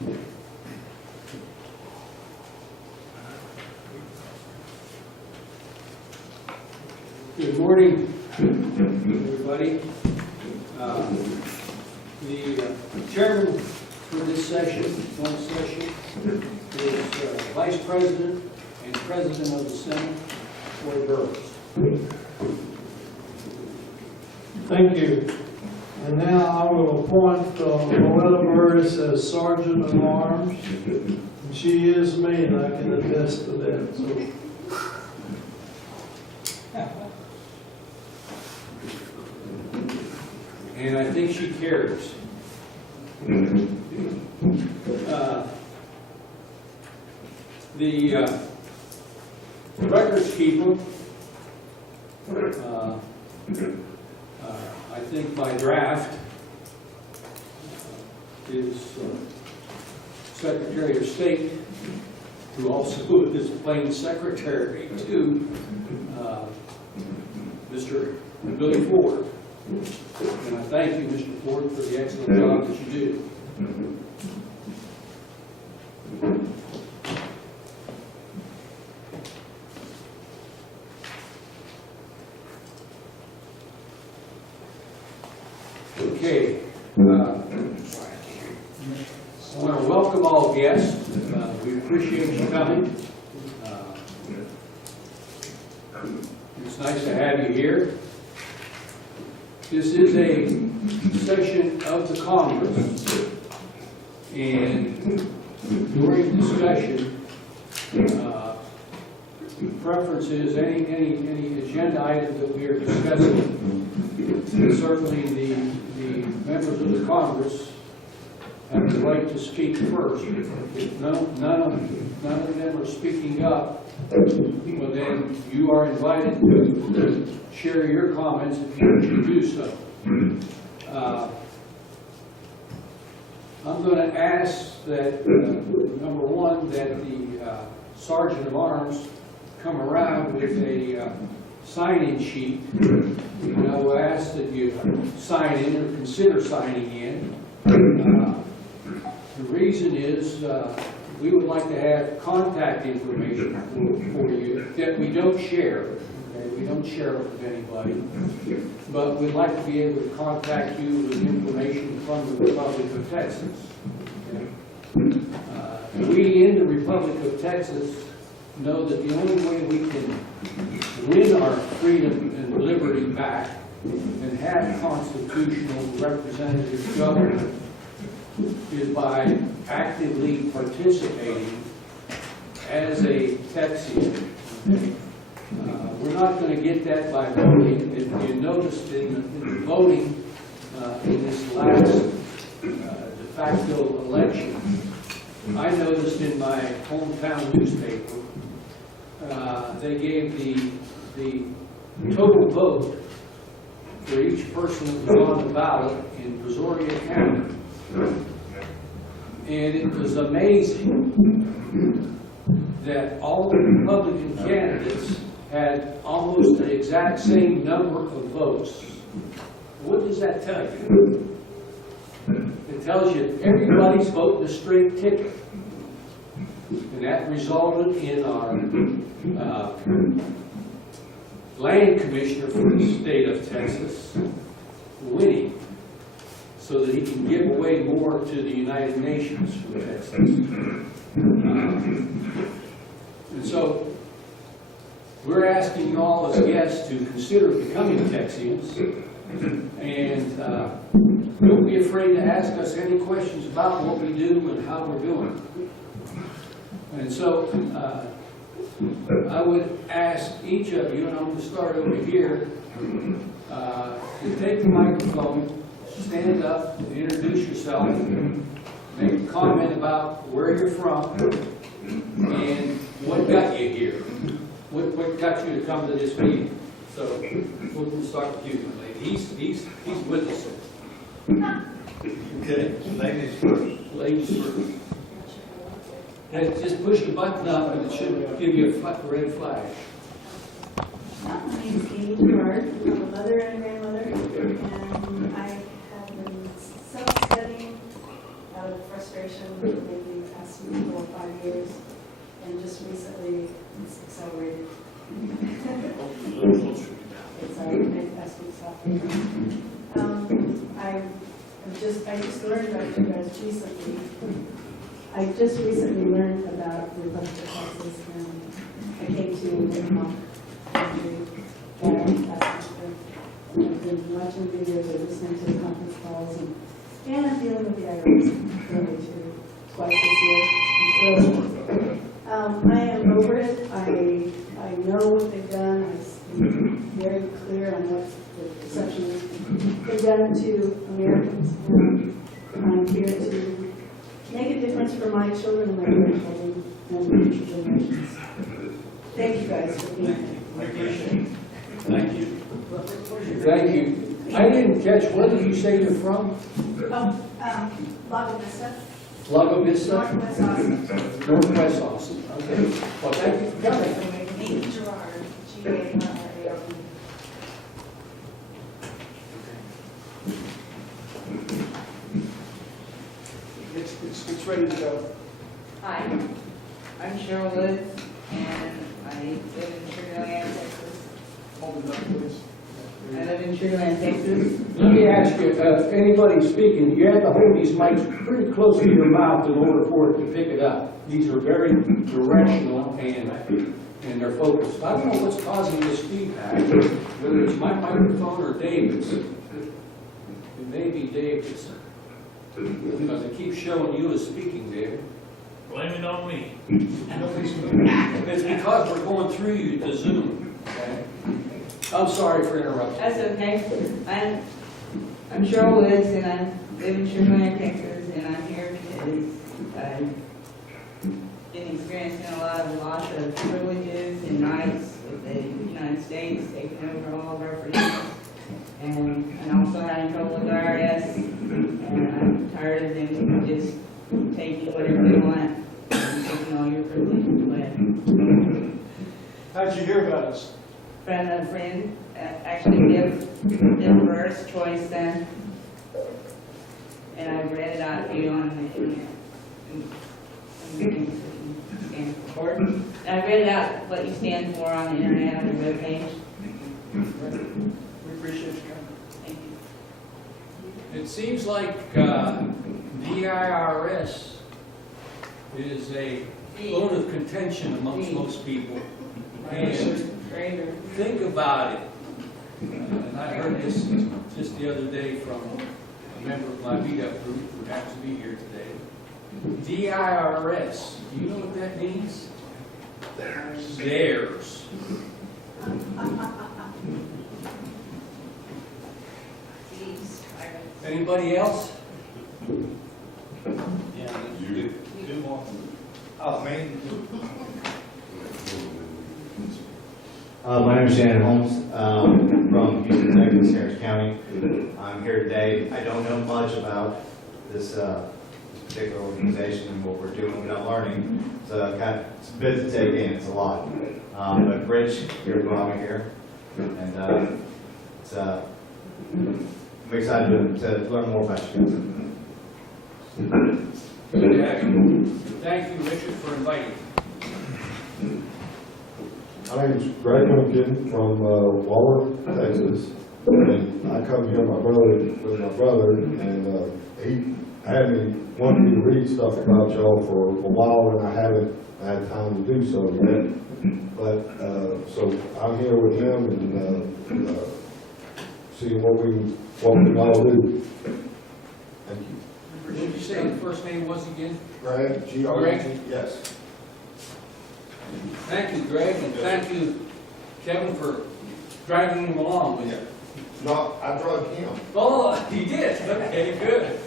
Good morning, everybody. The chairman for this session, is Vice President and President of the Senate, Roy Burroughs. Thank you. And now I will appoint Loretta Burris as Sergeant of Arms. And she is me, and I can attest to that. So. And I think she cares. The records keeper, I think by draft, is Secretary of State, who also is plain secretary to Mr. Billy Ford. And I thank you, Mr. Ford, for the excellent job that you do. Okay. I want to welcome all guests. We appreciate you coming. It's nice to have you here. This is a session of the Congress, and during discussion, preference is any agenda item that we are discussing. Certainly, the members of the Congress have the right to speak first. If none of them are speaking up, well, then you are invited to share your comments if you wish to do so. I'm going to ask that, number one, that the Sergeant of Arms come around with a sign-in sheet. And I will ask that you sign in or consider signing in. The reason is we would like to have contact information for you that we don't share. Okay? We don't share it with anybody. But we'd like to be able to contact you with information from the Republic of Texas. Okay? We in the Republic of Texas know that the only way we can win our freedom and liberty back and have constitutional representative government is by actively participating as a Texian. We're not going to get that by voting. If you noticed in the voting in this last de facto election, I noticed in my hometown newspaper they gave the total vote for each person that was on the ballot in Brazoria County. And it was amazing that all the Republican candidates had almost the exact same number of votes. What does that tell you? It tells you everybody's voting a straight ticket. And that resulted in our land commissioner for the state of Texas winning, so that he can give away more to the United Nations for Texas. And so we're asking you all as guests to consider becoming Texians, and don't be afraid to ask us any questions about what we do and how we're doing. And so I would ask each of you, and I'm going to start over here, to take the microphone, stand up, introduce yourself, make a comment about where you're from, and what got you here. What got you to come to this meeting? So we'll start with you, young lady. He's with us. Okay, ladies first. Ladies first. And just push the button up and it should give you a red flag. My name is Amy Gerard. I'm a mother and grandmother, and I have been self-studying out of frustration administration, maybe the past 4 or 5 years, and just recently it's accelerated. It's made fast food software. I just learned about you guys recently. I just recently learned about the budget process, and I came to Alamo last semester. I've been watching videos or listening to the conference calls, and I'm dealing with the IRS really too, twice this year. So, I am over it. I know what they've done. I'm very clear on what the perception has done to Americans. And I'm here to make a difference for my children and my grandchildren and future generations. Thank you guys for being here. I appreciate it. Thank you. Thank you. I didn't catch, where did you say you're from? Lago Vista, Lago Vista? Northwest Austin. Northwest Austin. Okay. Well, thank you for coming. Nate Gerard, G-A-R-R-A-R-D. It's ready to go. Hi, I'm Cheryl Woods, and I live in Sugar Land, Texas. Hold it up, please. I live in Sugar Land, Texas. Let me ask you, if anybody's speaking, you have to hold these mics pretty close to your mouth in order for it to pick it up. These are very directional and they're focused. I don't know what's causing this feedback, whether it's my microphone or David's. It may be David's. Because it keeps showing you as speaking, David. Blame it on me. It's because we're going through you to Zoom. Okay? I'm sorry for interrupting. That's okay. I'm Cheryl Woods, and I live in Sugar Land, Texas, and I'm here because I've been experiencing a lot of loss of privileges and rights with the United States taking over all of our freedoms, and also having trouble with the IRS, and I'm tired of them just taking whatever they want and taking all your privileges away. How'd you hear about us? Friend of a friend, actually Bill Burr's choice then, and I read it out to you on stand for. And I read out what you stand for on the internet on your webpage. We appreciate you coming. Thank you. It seems like the IRS is a bone of contention amongst most people. And think about it. And I heard this just the other day from a member of my meetup group who happens to be here today. DIRS, do you know what that means? Theirs. Anybody else? Yeah. You do more. Oh, me? My name is Shannon Holmes, from Houston, Texas, Harris County. I'm here today. I don't know much about this particular organization and what we're doing, but I'm learning. So it's a bit to take in, it's a lot. But Rich, here brought me here, and I'm excited to learn more about you guys. Good to have you. Thank you, Richard, for inviting me. My name is Greg Lincoln from Waller, Texas, and I come here with my brother, and he had me wanting me to read stuff about y'all for a while, and I haven't had time to do so yet. But so I'm here with him and seeing what we can all do. Thank you. What did you say the first name was again? Greg, G-R-E-G, yes. Thank you, Greg, and thank you, Kevin, for dragging him along with you. No, I drug him. Oh, he did? Okay, good.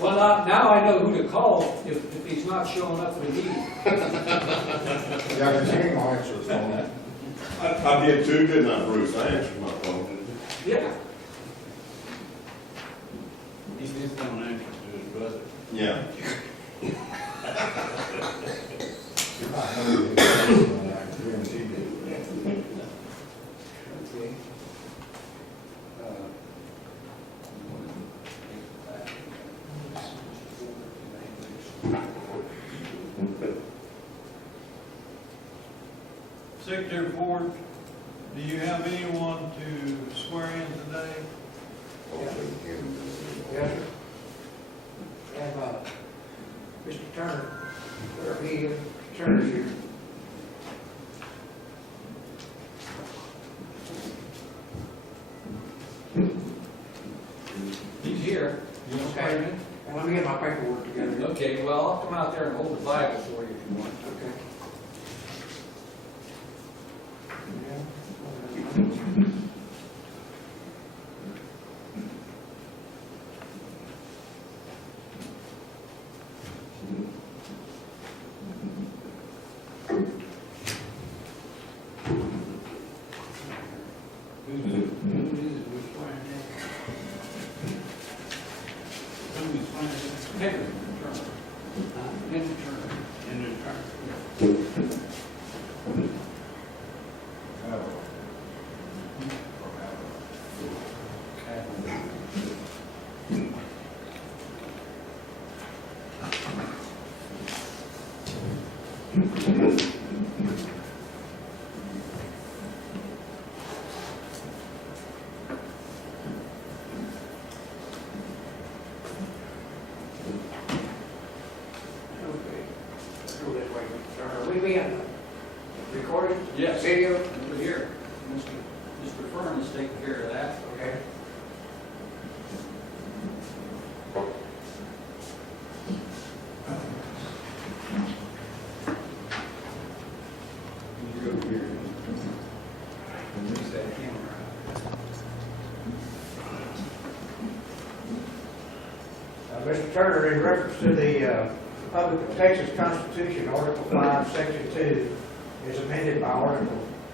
Well, now I know who to call if he's not showing up for me. Yeah, because he ain't gonna answer his phone. I did too, didn't I, Bruce? I answered my phone. Yeah. He's just don't answer to his brother. Yeah. I guarantee you. Okay. Secretary Ford, do you have anyone to swear in today? Yes, sir. And, Mr. Turner, where he is, Turner's here. He's here. You want to swear him And let me get my paperwork together. in? Okay, well, I'll come out there and hold the Bible for you if you want. Okay. Who is it we're swearing in? Who we swearing in? Henry Turner. Henry Turner. Henry Turner. Okay. Go this way, Mr. Turner. Are we being recorded? Yes. Video? Over here. Mr. Fern is taking care of that. Okay. You go here. Fix that camera. Mr. Turner, in reference to the Republic of Texas Constitution, Article 5, Section 2, is amended by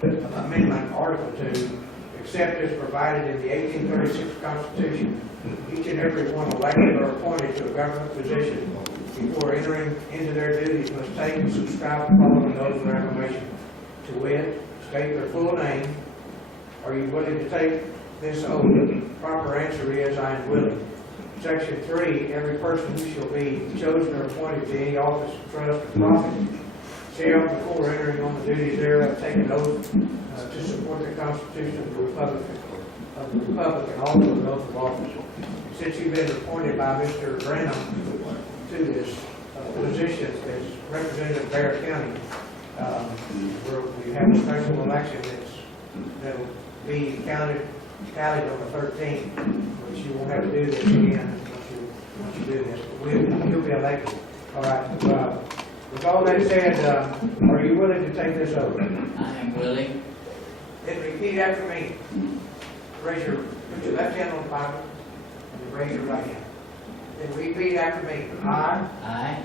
Amendment Article 2, except as provided in the 1836 Constitution. Each and every one elected or appointed to a government position before entering into their duties must take and subscribe the following oath of affirmation. To wit, state their full name. Are you willing to take this oath? Proper answer is, I am willing. Section 3, every person who shall be chosen or appointed to any office of trust or profit shall, before entering on the duties thereof, take an oath to support the Constitution of the Republic, and also an oath of office. Since you've been appointed by Mr. Branham to this position as representative of Bear County, we have a special election that'll be tallied on the 13th, which you won't have to do this again once you do this, but you'll be elected. All right. With all that said, are you willing to take this oath? I am willing. Then repeat after me. Put your left hand on the Bible and raise your right hand. Then repeat after me. I,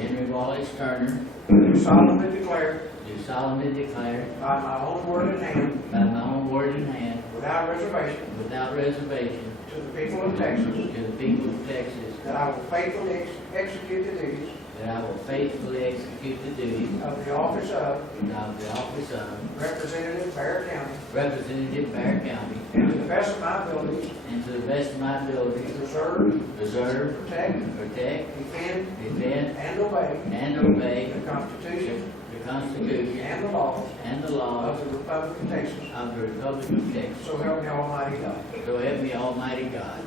Henry Wallace Turner, Do solemnly declare do solemnly declare by my own word and hand, by my own word and hand, without reservation, without reservation, to the people of Texas, to the people of Texas, that I will faithfully execute the duties that I will faithfully execute the duties of the office of Representative Bear County, Bear County, and to the best of my abilities, and to the best of my abilities, preserve, protect, defend, and obey and obey the Constitution the Constitution and the laws and the of laws the Republic of Texas. of the Republic of Texas. So help me Almighty God. So help me Almighty God.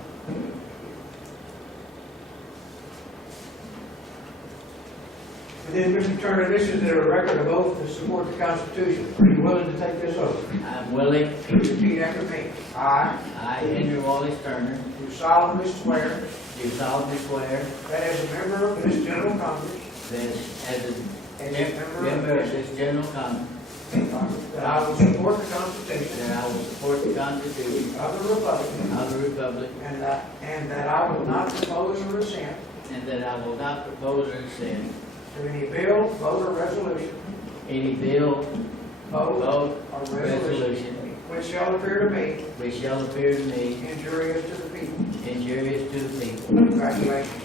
And then, Mr. Turner, this is a record of oath to support the Constitution. Are you willing to take this oath? I am willing. Repeat after me. I I, Henry Wallace Turner, do solemnly swear do solemnly swear that as a member of this General Congress, that as a as a member of this General Congress, that I will support the Constitution that I will support the Constitution of the Republic, of the Republic, and that I will not propose or assent and that I will not propose or send to any bill, vote, or resolution, any bill, vote, or or resolution which shall appear to me which shall appear to me injurious to the people. injurious to the people. Congratulations.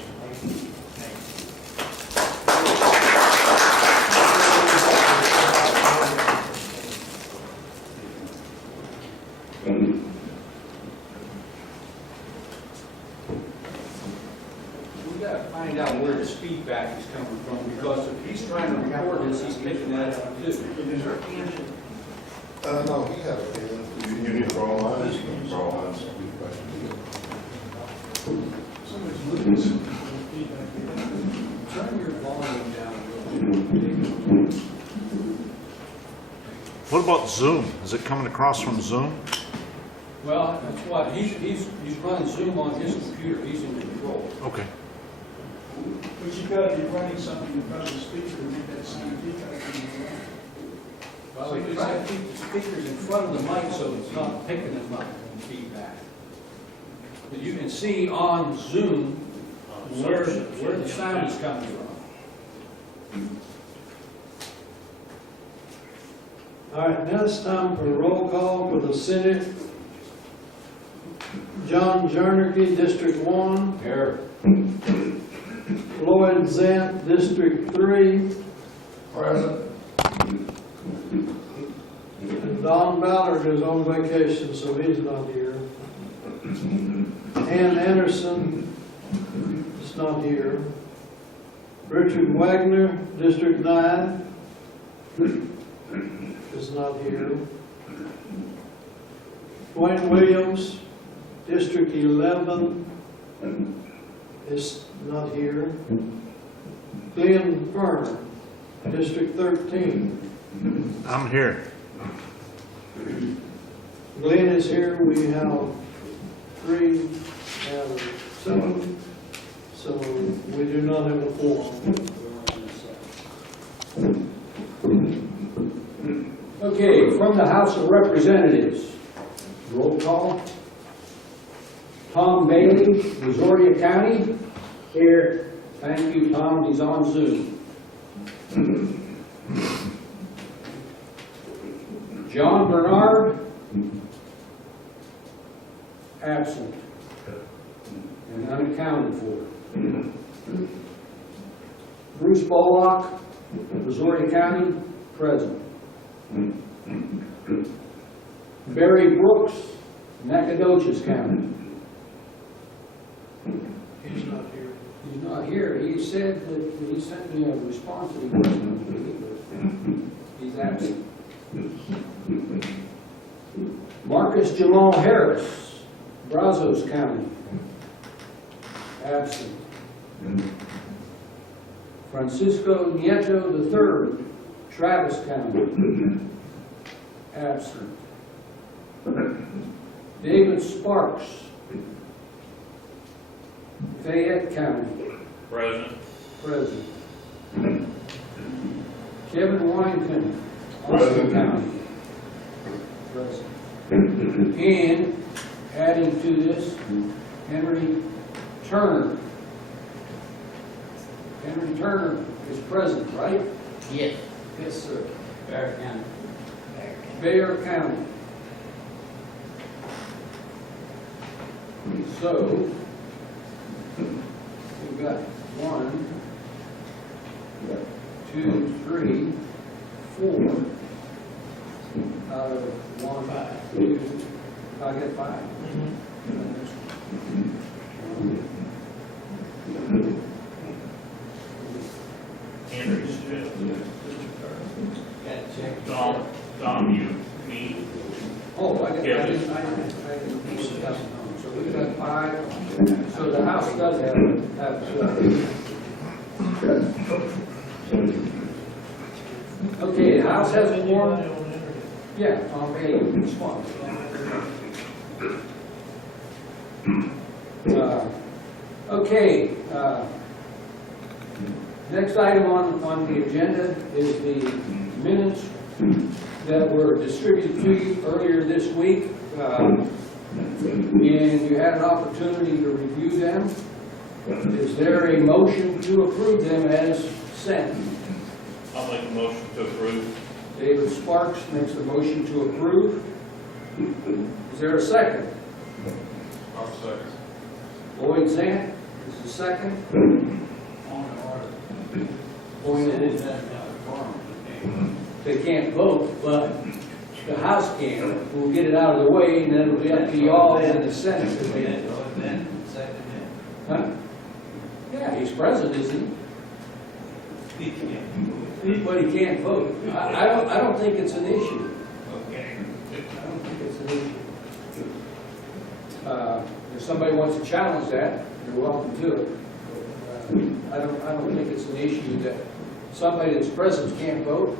We gotta find out where his feedback is coming from, because if he's trying to record this, he's picking that up too. Is there a pen No, he had a feeling. You need to draw lines, draw lines. Somebody's moving some feedback here. Turn your volume down a little bit. What about Zoom? Is it coming across from Zoom? Well, that's what, he's running Zoom on his computer, he's in control. Okay. But you've got to be running something in front of the speaker to make that sound feedback. Well, we try to keep the speakers in front of the mic so it's not picking them up and feedback. But you can see on Zoom where the sound is coming from. All right, now it's time for a roll call for the Senate. John Jernicke, District 1. Here. Lloyd Zant, District 3. Present. And Don Ballard is on vacation, so he's not here. Ann Anderson is not here. Richard Wagner, District 9, is not here. Dwayne Williams, District 11, is not here. Glenn Fern, District 13. I'm here. Glenn is here. We have 3 out of 7, so we do not have a quorum. Okay, from the House of Representatives, roll call. Tom Bailey, Brazoria County. Here. Thank you, Tom, he's on Zoom. John Bernard, absent and unaccounted for. Bruce Bullock, Brazoria County, present. Barry Brooks, Nacogdoches County. He's not here. He's not here. He said that he sent me a response that he wasn't going to be, but he's absent. Marcus Jamal Harris, Brazos County, absent. Francisco Nieto III, Travis County, absent. David Sparks, Fayette County, Present. present. Kevin Wynton, Austin County, present. And adding to this, Henry Turner. Henry Turner is present, right? Yes. Yes, sir. Bear County. Bear County. So, we've got 1, 2, 3, 4 out of 1, 2, I get 5. Andrew's still. Got to check. Tom, you, me. Oh, I didn't, Kevin. so we've got 5, so the House does have 12. Okay, the House has a quorum. Yeah, Tom Bailey, response. Okay, next item on the agenda is the minutes that were distributed to you earlier this week. And you had an opportunity to review them. Is there a motion to approve them as sent? I'll make a motion to approve. David Sparks makes the motion to approve. Is there a second? I'll second. Lloyd Zant is the second. Point is, they can't vote, but the House can. We'll get it out of the way, and then it'll be up to y'all and the Senate. Huh? Yeah, he's president, isn't he? But he can't vote. I don't think it's an issue. Okay. somebody wants to challenge that, you're welcome to it. I don't think it's an issue that somebody that's present can't vote.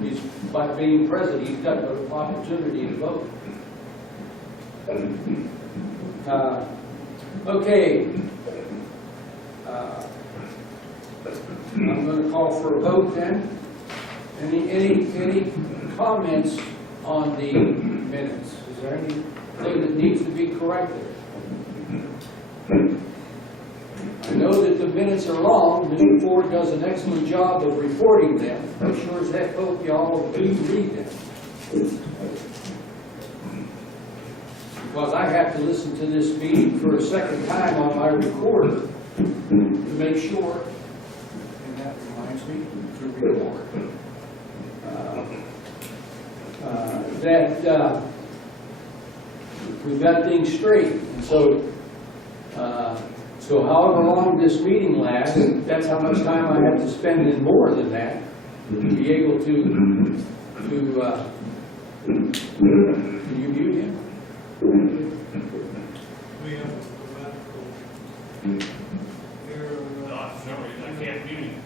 He's, by being present, he's got the opportunity to vote. Okay. I'm going to call for a vote then. Any comments on the minutes? Is there anything that needs to be corrected? I know that the minutes are long. Mr. Ford does an excellent job of reporting them. I'm sure as heck hope you all do read them. Because I have to listen to this meeting for a second time on my recorder to make sure, and that reminds me to record, that we've got things straight. And so, so however long this meeting lasts, that's how much time I have to spend and more than that to be able to can you mute him? We have a grammatical error. No, for some reason, I can't mute him.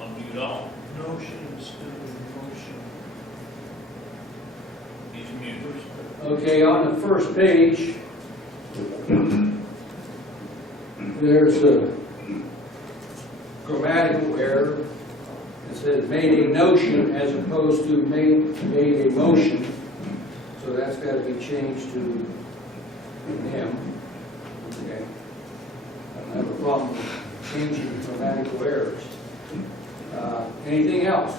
I'll mute all. Notion instead of motion. He's muted. Okay, on the first page, there's a grammatical error. It says made a notion as opposed to made a motion. So that's got to be changed to him. Okay. I don't have a problem with changing grammatical errors. Anything else?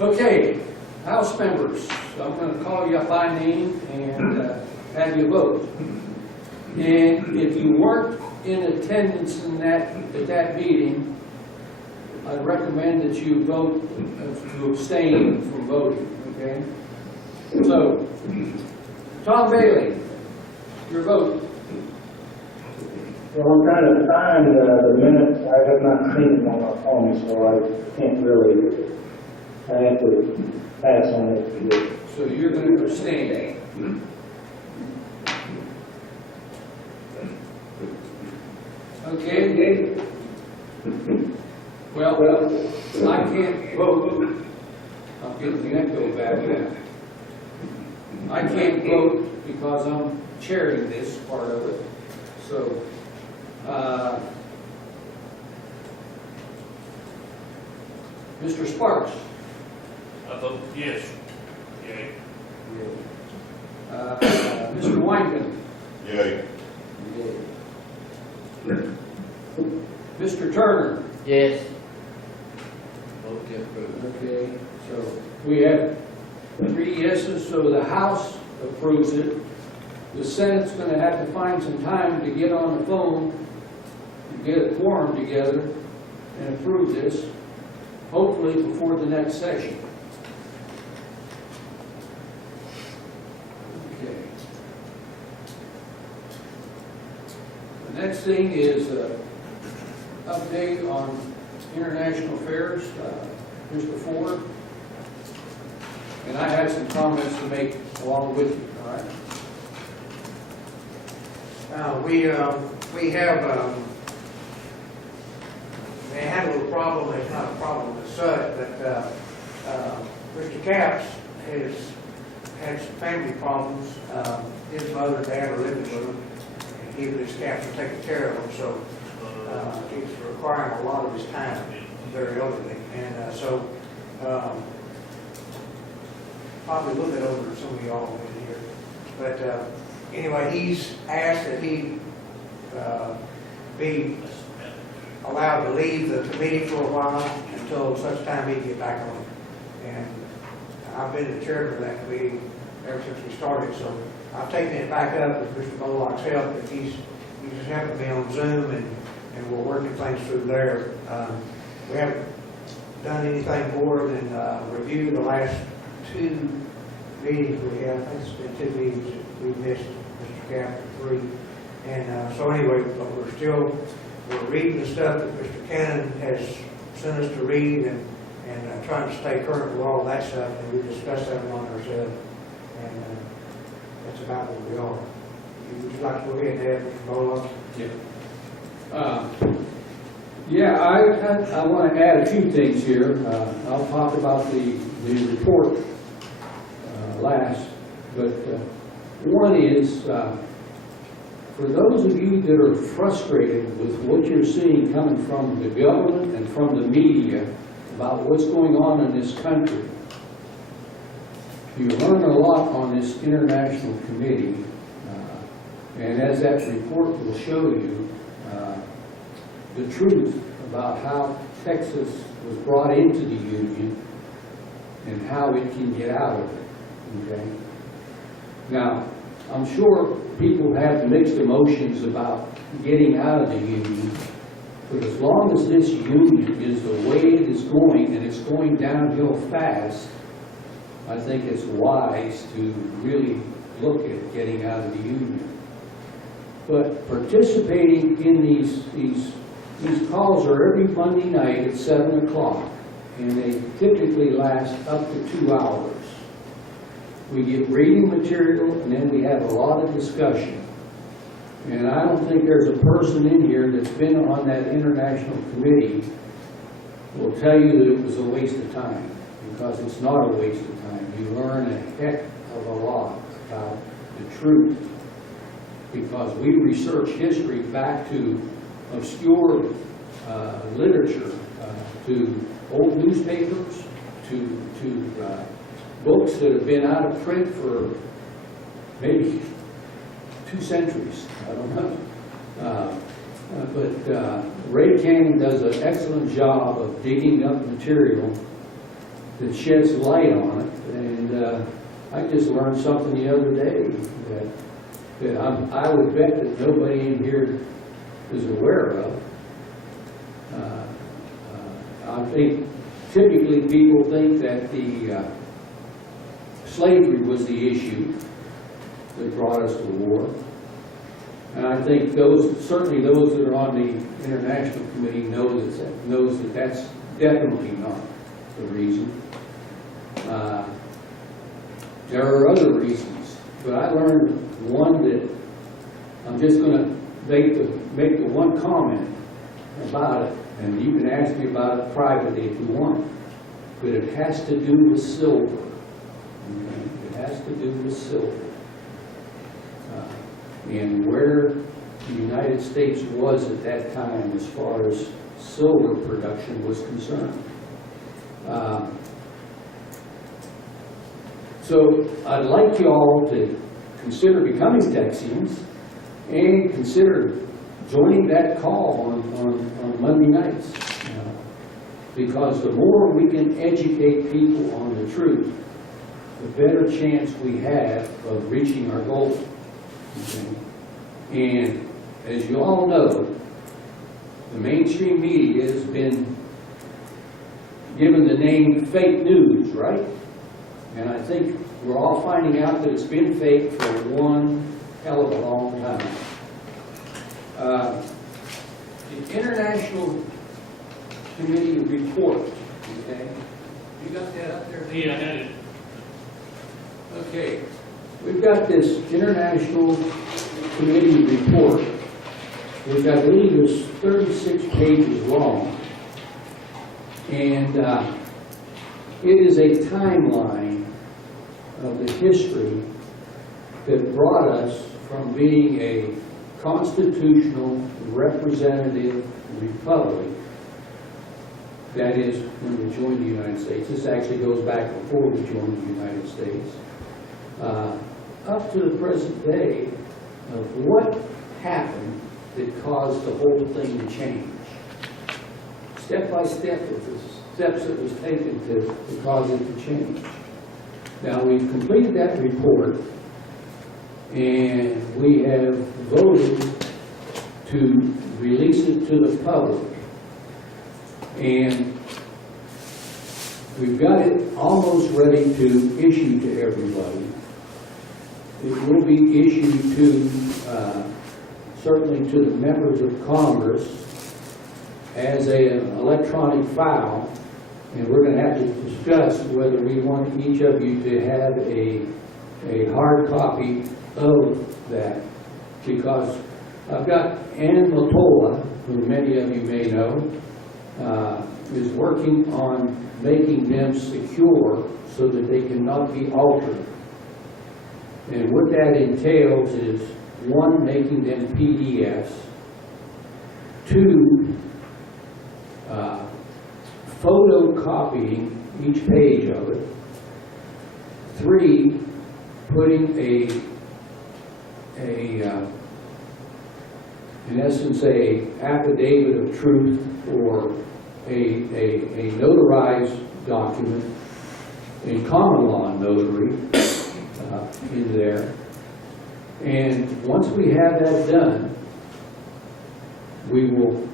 Okay, House members, I'm going to call you by name and have you vote. And if you weren't in attendance in at that meeting, I'd recommend that you vote to abstain from voting, okay? So, Tom Bailey, your vote. Well, I'm trying to find the minutes. I have not seen them on my phone, so I can't really, I have to pass on it. So you're going to abstain. Okay. Well, I can't vote. I'll get the echo back now. I can't vote because I'm chairing this part of it. So, Mr. Sparks. I vote yes. Yay. Mr. Weinman. Yay. Mr. Turner. Yes. Vote to approve. Okay, so we have 3 yeses, so the House approves it. The Senate's going to have to find some time to get on the phone, to get a quorum together and approve this, hopefully before the next session. Okay. The next thing is update on international affairs, Mr. Ford. And I have some comments to make along with you, all right? We have, they had a little problem. It's not a problem as such, but Mr. Capps has had some family problems. His mother and dad are living with him, and he was Capps are taking care of him, so he's requiring a lot of his time. He's very elderly, and so probably a little bit older than some of y'all in here. But anyway, he's asked that he be allowed to leave the committee for a while until such time he can get back on it. And I've been the chairman of that committee ever since we started, so I've taken it back up with Mr. Bullock's help, and he's just helping me on Zoom, and we're working things through there. We haven't done anything more than review the last 2 meetings we had. I think it's been 2 meetings that we missed, Mr. Captain, 3. And so anyway, but we're reading the stuff that Mr. Cannon has sent us to read, and trying to stay current with all that stuff, and we discussed that among ourselves. And that's about where we are. Would you like to go ahead and add, Mr. Bolo? Yeah, I want to add a few things here. I'll talk about the report last, but one is, for those of you that are frustrated with what you're seeing coming from the government and from the media about what's going on in this country, you learn a lot on this international committee, and as that report will show you, the truth about how Texas was brought into the Union and how it can get out of it, okay? Now, I'm sure people have mixed emotions about getting out of the Union, but as long as this Union is the way it is going, and it's going downhill fast, I think it's wise to really look at getting out of the Union. But participating in these calls are every Monday night at 7 o'clock, and they typically last up to 2 hours. We get reading material, and then we have a lot of discussion. And I don't think there's a person in here that's been on that international committee will tell you that it was a waste of time, because it's not a waste of time. You learn a heck of a lot about the truth, because we research history back to obscure literature, to old newspapers, to books that have been out of print for maybe 2 centuries. I don't know. But Ray Cannon does an excellent job of digging up material that sheds light on it. And I just learned something the other day that I would bet that nobody in here is aware of. I think typically people think that the slavery was the issue that brought us to war. And I think certainly those that are on the International Committee knows that that's definitely not the reason. There are other reasons, but I learned one that I'm just going to make the one comment about it, and you can ask me about it privately if you want, but it has to do with silver. Okay? It has to do with silver. And where the United States was at that time as far as silver production was concerned. So I'd like you all to consider becoming Texians and consider joining that call on Monday nights. Because the more we can educate people on the truth, the better chance we have of reaching our goal. Okay? And as you all know, the mainstream media has been given the name fake news, right? And I think we're all finding out that it's been fake for one hell of a long time. The International Committee report, okay? You got that up there? Yeah, I had it. Okay. We've got this International Committee report, which I believe is 36 pages long. And it is a timeline of the history that brought us from being a constitutional representative republic, that is, when we joined the United States. This actually goes back before we joined the United States. Up to the present day of what happened that caused the whole thing to change. Step by step, the steps that was taken to cause it to change. Now, we've completed that report, and we have voted to release it to the public. And we've got it almost ready to issue to everybody. It will be issued to, certainly to the members of Congress as an electronic file, and we're going to have to discuss whether we want each of you to have a a hard copy of that, because I've got Ann Matola, who many of you may know, is working on making them secure so that they cannot be altered. And what that entails is, one, making them PDFs, two, photocopying each page of it, three, putting in essence, a affidavit of truth or a notarized document, a common law notary in there. And once we have that done, we will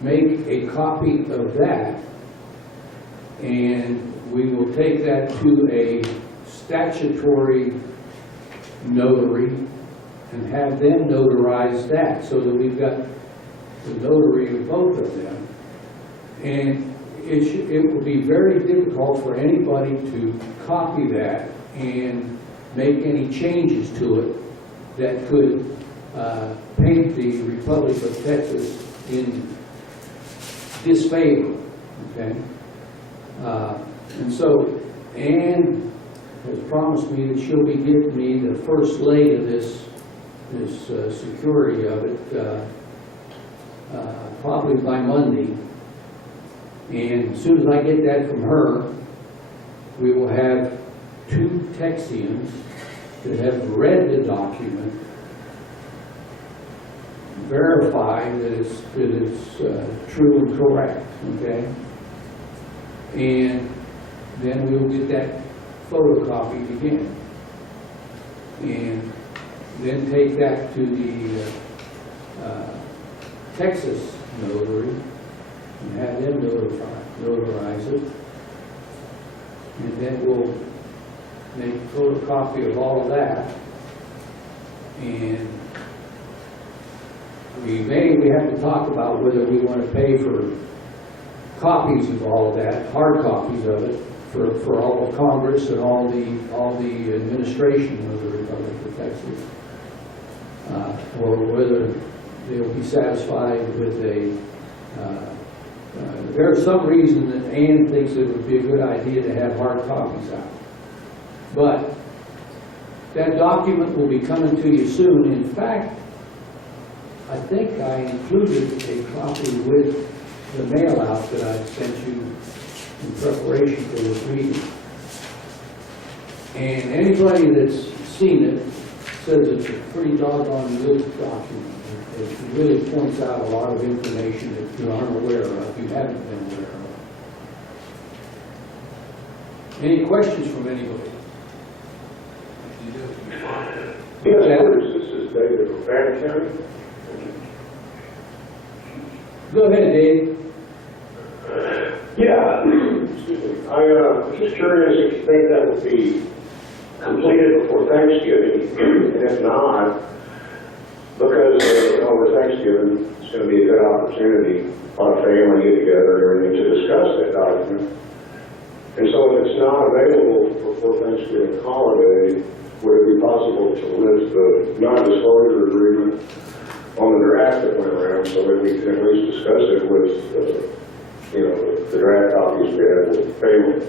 make a copy of that, and we will take that to a statutory notary and have them notarize that, so that we've got the notary of both of them. And it will be very difficult for anybody to copy that and make any changes to it that could paint the Republic of Texas in disfavor, okay? And so Ann has promised me that she'll be getting me the first leg of this security of it probably by Monday. And as soon as I get that from her, we will have 2 Texians that have read the document verify that it's true and correct, okay? And then we'll get that photocopied again. And then take that to the Texas notary and have them notarize it. And then we'll make a photocopy of all of that. And we have to talk about whether we want to pay for copies of all of that, hard copies of it, for all of Congress and all the administration of the Republic of Texas, or whether they'll be satisfied with there's some reason that Ann thinks it would be a good idea to have hard copies out. But that document will be coming to you soon. In fact, I think I included a copy with the mail out that I sent you in preparation for this meeting. And anybody that's seen it says it's a pretty doggone good document. It really points out a lot of information that you aren't aware of, you haven't been aware of. Any questions from anybody? Yes, this is David from Bannock County. Go ahead, Dave. Yeah, excuse me. I was just curious if you think that would be completed before Thanksgiving, and if not, because over Thanksgiving, it's going to be a good opportunity, a lot of family get together and everything to discuss that document. And so if it's not available before Thanksgiving holiday, would it be possible to list the non-disclosure agreement on the draft that went around so that we can at least discuss it with, the draft copies we had with family?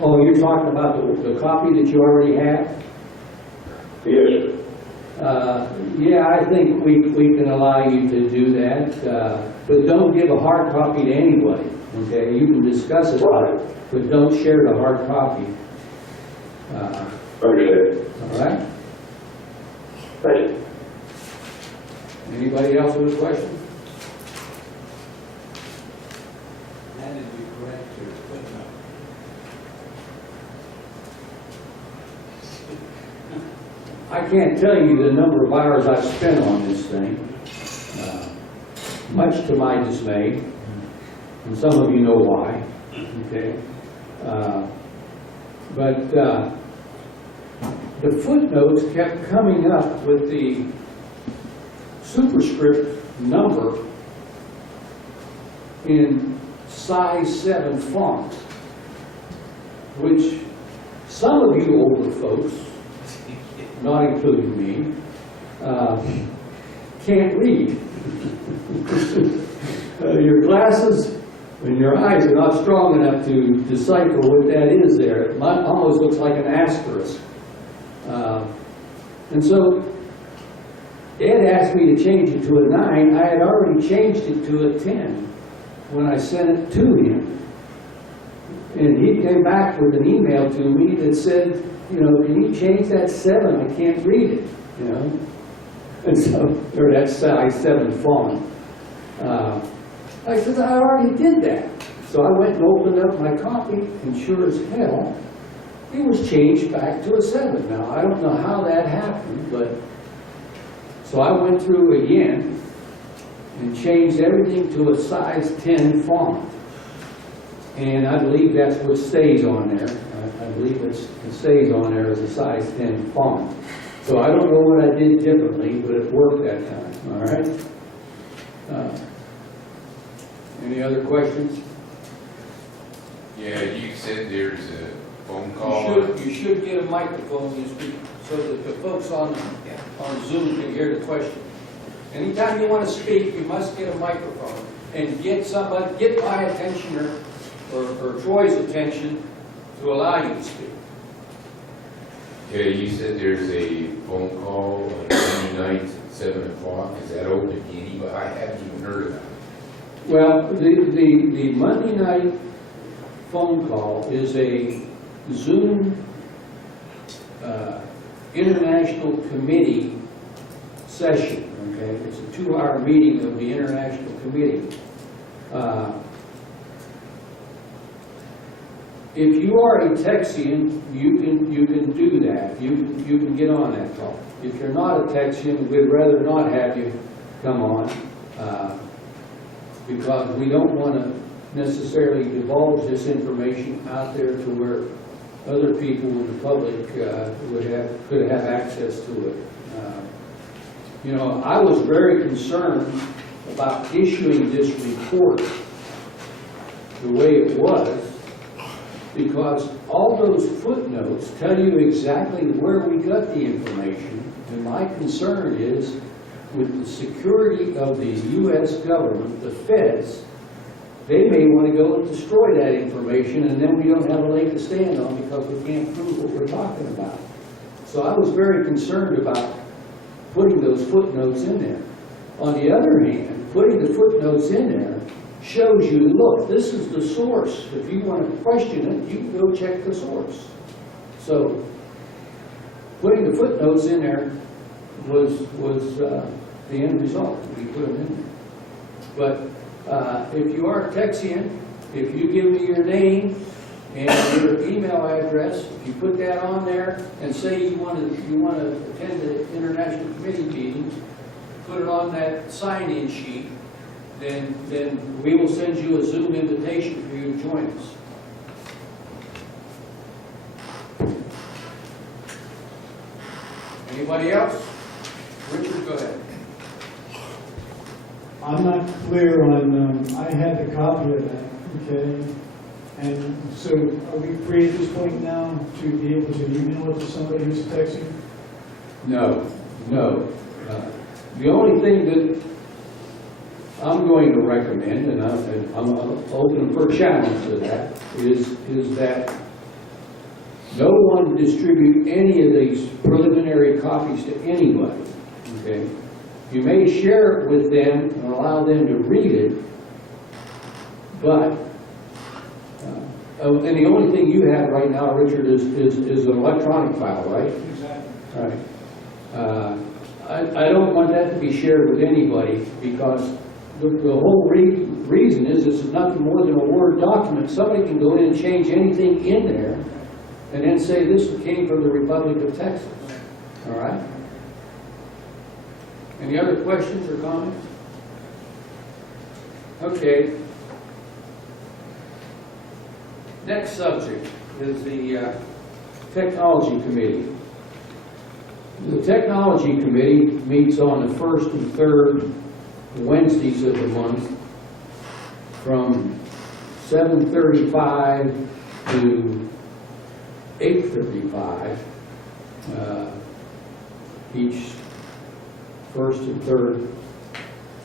Oh, you're talking about the copy that you already have? Yes, sir. Yeah, I think we can allow you to do that, but don't give a hard copy to anybody, okay? You can discuss it, Right. but don't share the hard copy. Understood. All right? Thank you. Anybody else with a question? That would be correct to footnote. I can't tell you the number of hours I've spent on this thing, much to my dismay, and some of you know why, okay? But the footnotes kept coming up with the superscript number in size 7 font, which some of you older folks, not including me, can't read. Your glasses and your eyes are not strong enough to decipher what that is there. It almost looks like an asterisk. And so Ed asked me to change it to a 9. I had already changed it to a 10 when I sent it to him. And he came back with an email to me that said, you know, can you change that 7? I can't read it, you know. And so, or that size 7 font. I said, I already did that. So I went and opened up my copy, and sure as hell, it was changed back to a 7. Now, I don't know how that happened, but, so I went through again and changed everything to a size 10 font. And I believe that's what stays on there. I believe it stays on there as a size 10 font. So I don't know what I did differently, but it worked that time, all right? Any other questions? Yeah, you said there's a phone call. You should get a microphone when you speak, so that the folks on Zoom can hear the question. Anytime you want to speak, you must get a microphone and get somebody, get my attention or Troy's attention to allow you to speak. Okay, you said there's a phone call on Monday nights at 7 o'clock. Is that open to anybody? I haven't even heard of it. Well, the Monday night phone call is a Zoom international committee session, okay? It's a 2-hour meeting of the international committee. If you are a Texian, you can do that. You can get on that call. If you're not a Texian, we'd rather not have you come on because we don't want to necessarily divulge this information out there to where other people in the public could have access to it. You know, I was very concerned about issuing this report the way it was, because all those footnotes tell you exactly where we got the information, and my concern is with the security of the U.S. government, the feds, they may want to go and destroy that information, and then we don't have a leg to stand on because we can't prove what we're talking about. So I was very concerned about putting those footnotes in there. On the other hand, putting the footnotes in there shows you, look, this is the source. If you want to question it, you can go check the source. So putting the footnotes in there was the end result. We put them in there. But if you are a Texian, if you give me your name and your email address, if you put that on there and say you want to attend the international committee meeting, put it on that sign-in sheet, then we will send you a Zoom invitation for you to join us. Anybody else? Richard, go ahead. I'm not clear on, I had the copy of that, okay? And so are we free at this point now to be able to email it to somebody who's texting? No. The only thing that I'm going to recommend, and I'm open for a challenge to that, is that no one distribute any of these preliminary copies to anybody, okay? You may share it with them and allow them to read it, but, and the only thing you have right now, Richard, is an electronic file, right? Exactly. All right. I don't want that to be shared with anybody because the whole reason is this is nothing more than a Word document. Somebody can go in and change anything in there and then say this came from the Republic of Texas. All right? Any other questions or comments? Okay. Next subject is the Technology Committee. The Technology Committee meets on the first and third Wednesdays of the month from 7:35 to 8:35, each first and third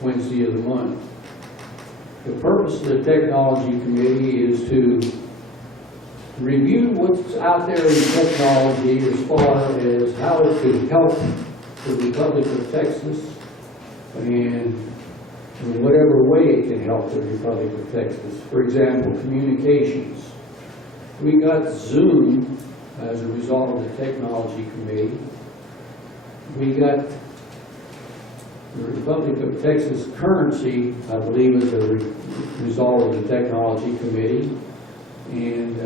Wednesday of the month. The purpose of the Technology Committee is to review what's out there in technology as far as how it could help the Republic of Texas and in whatever way it can help the Republic of Texas. For example, communications. We got Zoom as a result of the Technology Committee. We got the Republic of Texas currency, I believe, as a result of the Technology Committee, and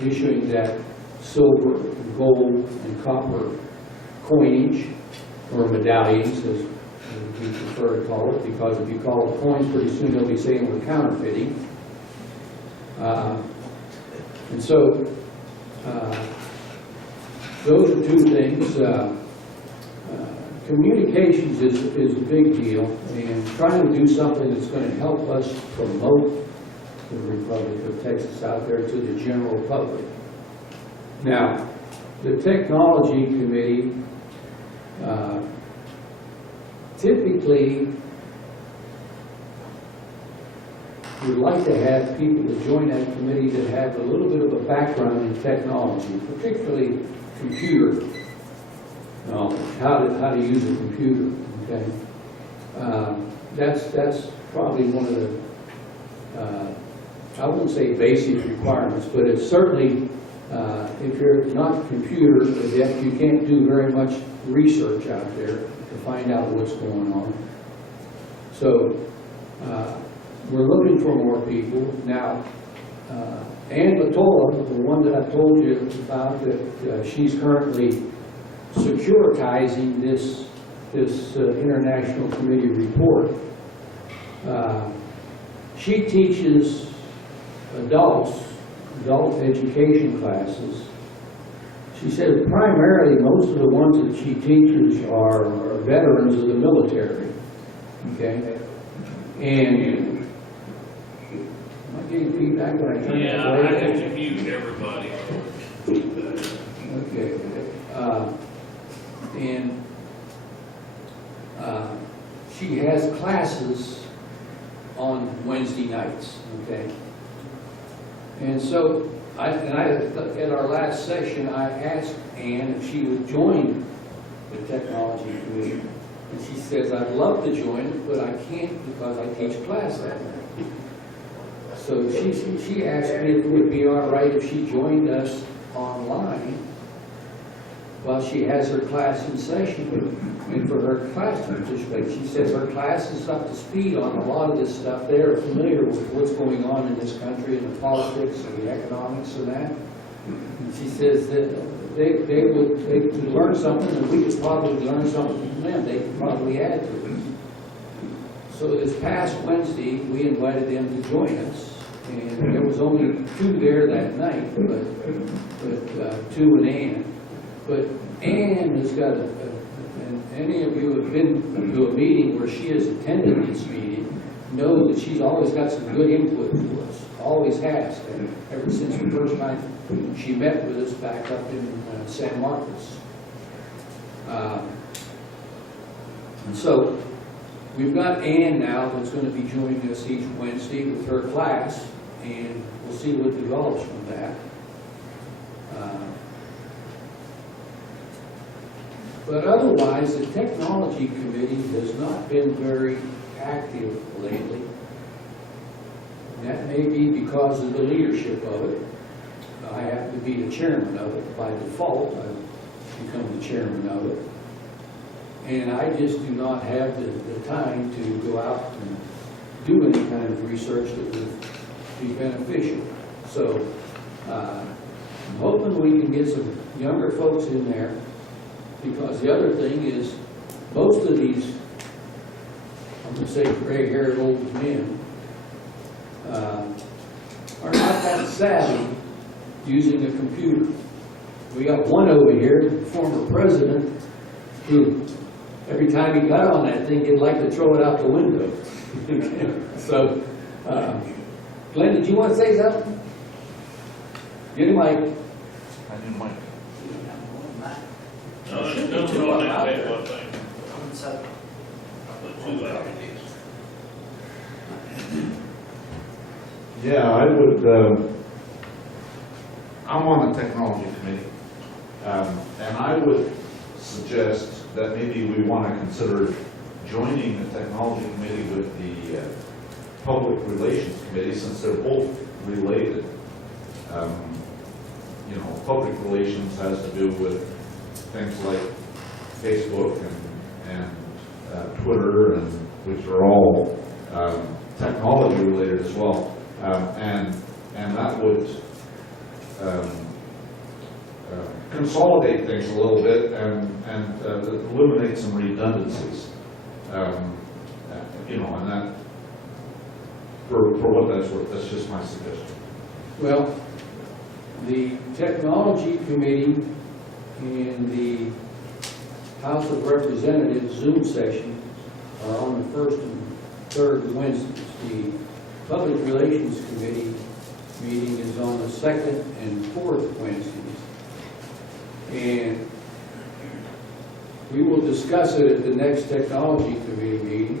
issuing that silver, gold, and copper coinage, or medallions, as we prefer to call it, because if you call it coins, pretty soon they'll be saying we're counterfeiting. And so, those are two things. Communications is a big deal, and trying to do something that's going to help us promote the Republic of Texas out there to the general public. Now, the Technology Committee typically would like to have people that join that committee that have a little bit of a background in technology, particularly computer knowledge, how to use a computer. Okay, that's probably one of the I wouldn't say basic requirements, but it's certainly if you're not computer adept, you can't do very much research out there to find out what's going on. So we're looking for more people now. Ann Matola, the one that I told you about, that she's currently securitizing this international committee report. She teaches adult education classes. She said primarily most of the ones that she teaches are veterans of the military. Okay, and am I getting feedback when I turn this Yeah, way? I have to mute everybody. Okay. And she has classes on Wednesday nights, okay? And so, at our last session, I asked Ann if she would join the Technology Committee. And she says, I'd love to join it, but I can't because I teach class that night. So she asked me if it would be all right if she joined us online while she has her class in session, and for her class to participate. She says her class is up to speed on a lot of this stuff. They're familiar with what's going on in this country and the politics and the economics of that. And she says that they could learn something, and we could probably learn something from them. They could probably add to it. So this past Wednesday, we invited them to join us, and there was only 2 there that night, but 2 and Ann. But Ann has got and any of you have been to a meeting where she has attended this meeting know that she's always got some good input for us, always has, ever since the first time she met with us back up in San Marcos. And so we've got Ann now that's going to be joining us each Wednesday with her class, and we'll see what develops from that. But otherwise, the Technology Committee has not been very active lately. And that may be because of the leadership of it. I happen to be the chairman of it. By default, I've become the chairman of it. And I just do not have the time to go out and do any kind of research that would be beneficial. So I'm hoping we can get some younger folks in there. Because the other thing is, most of these, I'm going to say gray-haired old men, are not that savvy using a computer. We got one over here, the former president, who every time he got on that thing, he'd like to throw it out the window. So, Glenn, did you want to say something? Get a mic. No, it's done Two all of them that, out that there. one thing. So, I put two out. Yeah, I would, I'm on the technology committee, and I would suggest that maybe we want to consider joining the technology committee with the public relations committee, since they're both related. You know, public relations has to do with things like Facebook and Twitter, and which are all technology related as well. And that would consolidate things a little bit and eliminate some redundancies. You know, and that, for what that's worth, that's just my suggestion. Well, the Technology Committee and the House of Representatives Zoom sessions are on the first and third Wednesdays. The Public Relations Committee meeting is on the second and fourth Wednesdays. And we will discuss it at the next Technology Committee meeting,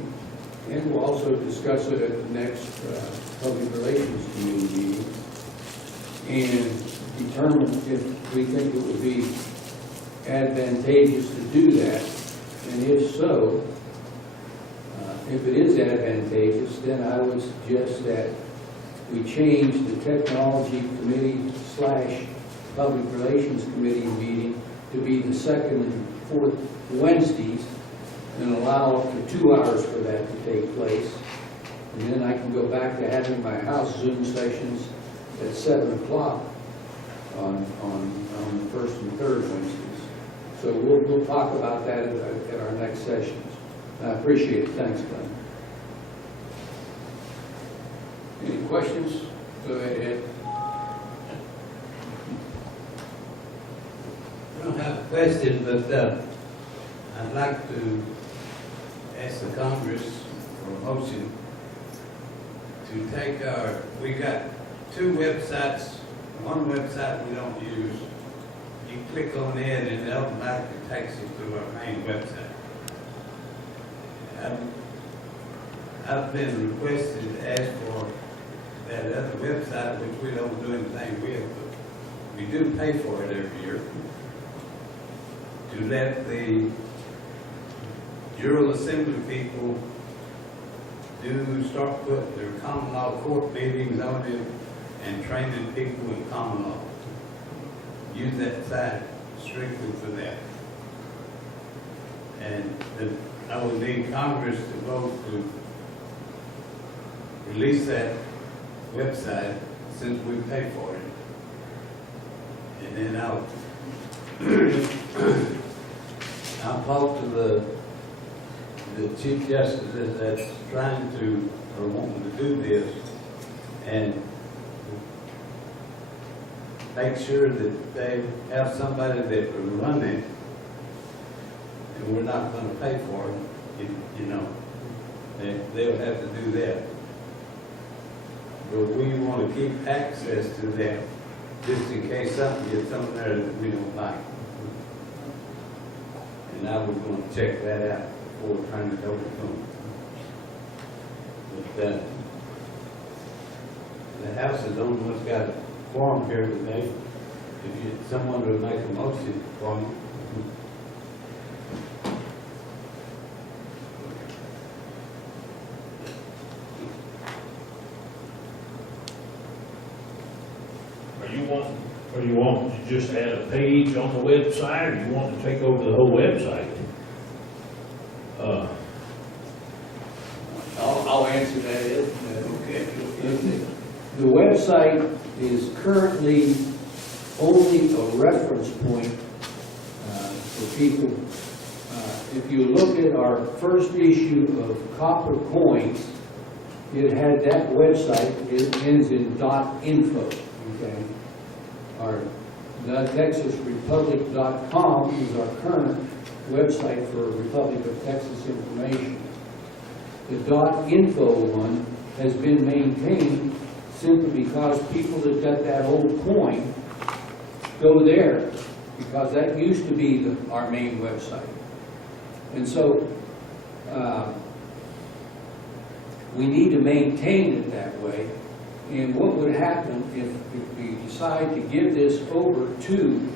and we'll also discuss it at the next Public Relations Committee meeting, and determine if we think it would be advantageous to do that. And if so, if it is advantageous, then I would suggest that we change the Technology Committee / Public Relations Committee meeting to be the second and fourth Wednesdays, and allow up to 2 hours for that to take place. And then I can go back to having my house Zoom sessions at 7 o'clock on the first and third Wednesdays. So we'll talk about that at our next sessions. I appreciate it. Thanks, Glenn. Any questions? Go ahead, Ed. I don't have a question, but I'd like to ask the Congress for a motion to take we got two websites. One website we don't use. You click on it and it automatically takes you to our main website. I've been requested to ask for that other website, which we don't do anything with, but we do pay for it every year, to let the General Assembly people start putting their common law court meetings on it and training people in common law. Use that site strictly for that. And I would need Congress to vote to release that website since we pay for it. And then I'll talk to the Chief Justice that's trying to, or wanting to do this, and make sure that they have somebody that will run it, and we're not going to pay for it, you know. They'll have to do that. But we want to keep access to that, just in case something gets on there that we don't like. And I was going to check that out before trying to go to them. But the House is the only one's got a quorum here today. If someone would make a motion for me. Or you want to just add a page on the website, or you want to take over the whole website? I'll answer that, Ed. Okay. The website is currently only a reference point for people. If you look at our first issue of Copper Coins, it had that website. It ends in .info. Okay. Our TexasRepublic.com is our current website for Republic of Texas information. The .info one has been maintained simply because people that got that old coin go there, because that used to be our main website. And so, we need to maintain it that way. And what would happen if we decide to give this over to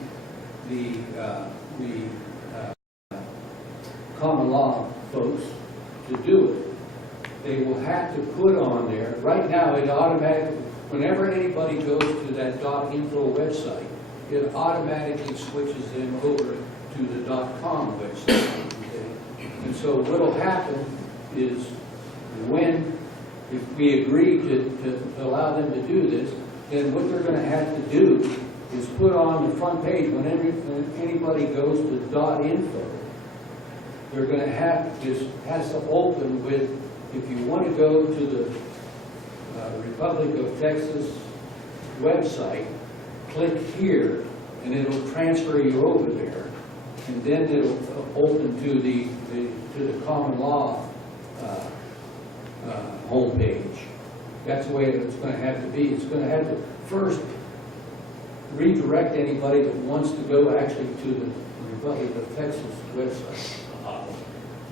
the common law folks to do it? They will have to put on there, right now it automatically, whenever anybody goes to that .info website, it automatically switches them over to the .com website. Okay? And so what'll happen is if we agree to allow them to do this, then what they're going to have to do is put on the front page, when anybody goes to .info, they're going to have, this has to open with, if you want to go to the Republic of Texas website, click here, and it'll transfer you over there, and then it'll open to the common law homepage. That's the way it's going to have to be. It's going to have to first redirect anybody that wants to go actually to the Republic of Texas website.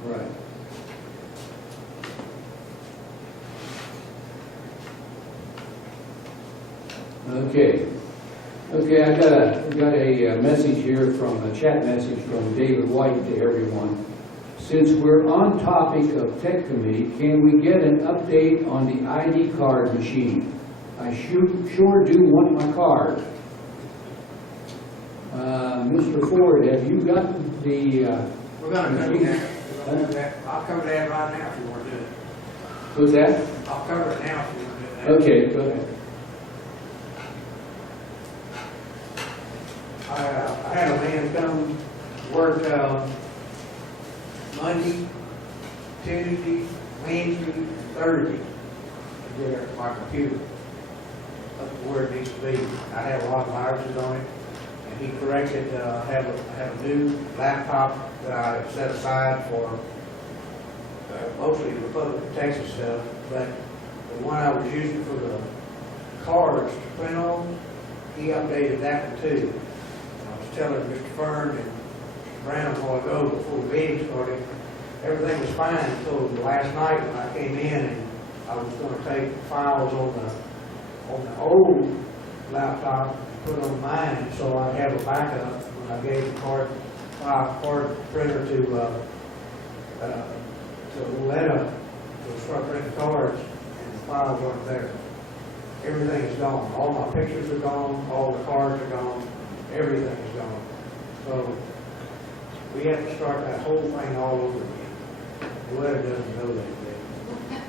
Right. Okay. Okay, I got a message here from a chat message from David White to everyone. Since we're on topic of tech committee, can we get an update on the ID card machine? I sure do want my card. Mr. Ford, have you gotten the We're gonna cover that. We're gonna do that. I'll cover that right now if you want to do it. Who's that? I'll cover it now if you want to do that. Okay, go ahead. I had a man come work Monday, Tuesday, Wednesday, Thursday to get my computer up to where it needs to be. I have a lot of viruses on it, and he corrected. I have a new laptop that I set aside for mostly Republic of Texas stuff, but the one I was using for the cards to print on, he updated that one too. I was telling Mr. Fern and Brown a while ago before the meeting started, everything was fine until last night when I came in and I was going to take files on the old laptop and put on mine so I'd have a backup when I gave the card printer to Loretta to start printing cards, and the files weren't there. Everything is gone. All my pictures are gone, all the cards are gone, everything is gone. So we have to start that whole thing all over again. Loretta doesn't know that yet.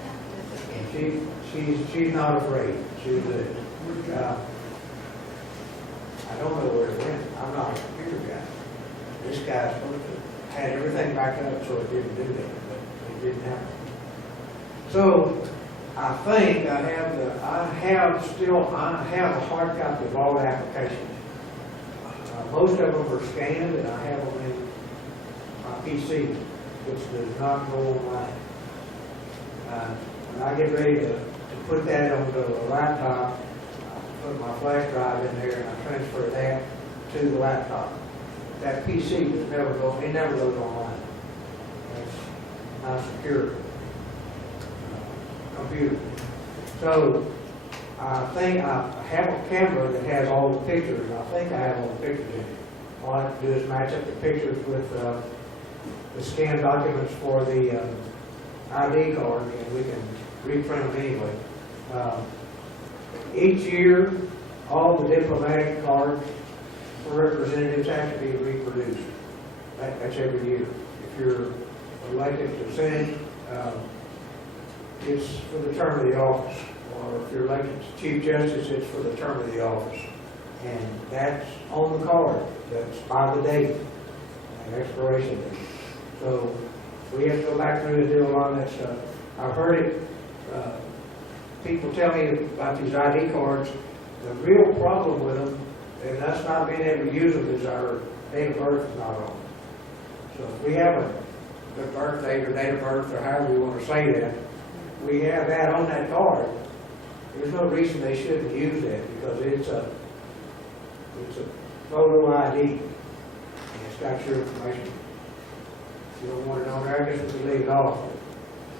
And she's not afraid. She's I don't know where it went. I'm not a computer guy. This guy's supposed to had everything back up so it didn't do that, but it didn't happen. So I think I have a hard copy of all the applications. Most of them are scanned, and I have them in my PC, which does not go online. When I get ready to put that onto a laptop, I put my flash drive in there and I transfer that to the laptop. That PC it never goes online. It's not secure computer. So I think I have a camera that has all the pictures. I think I have all the pictures in it. All I have to do is match up the pictures with the scanned documents for the ID card, and we can reprint them anyway. Each year, all the diplomatic cards for representatives have to be reproduced. That's every year. If you're elected to Senate, it's for the term of the office. Or if you're elected to Chief Justice, it's for the term of the office. And that's on the card. That's by the date and expiration date. So we have to go back through and do a lot of that stuff. I've heard it, people tell me about these ID cards. The real problem with them, and that's not being able to use them, is our date of birth is not on. So if we have a birth date or date of birth, or however we want to say that, we have that on that card. There's no reason they shouldn't use that, because it's a photo ID, and it's got your information. If you don't want it on there, I guess we can leave it off.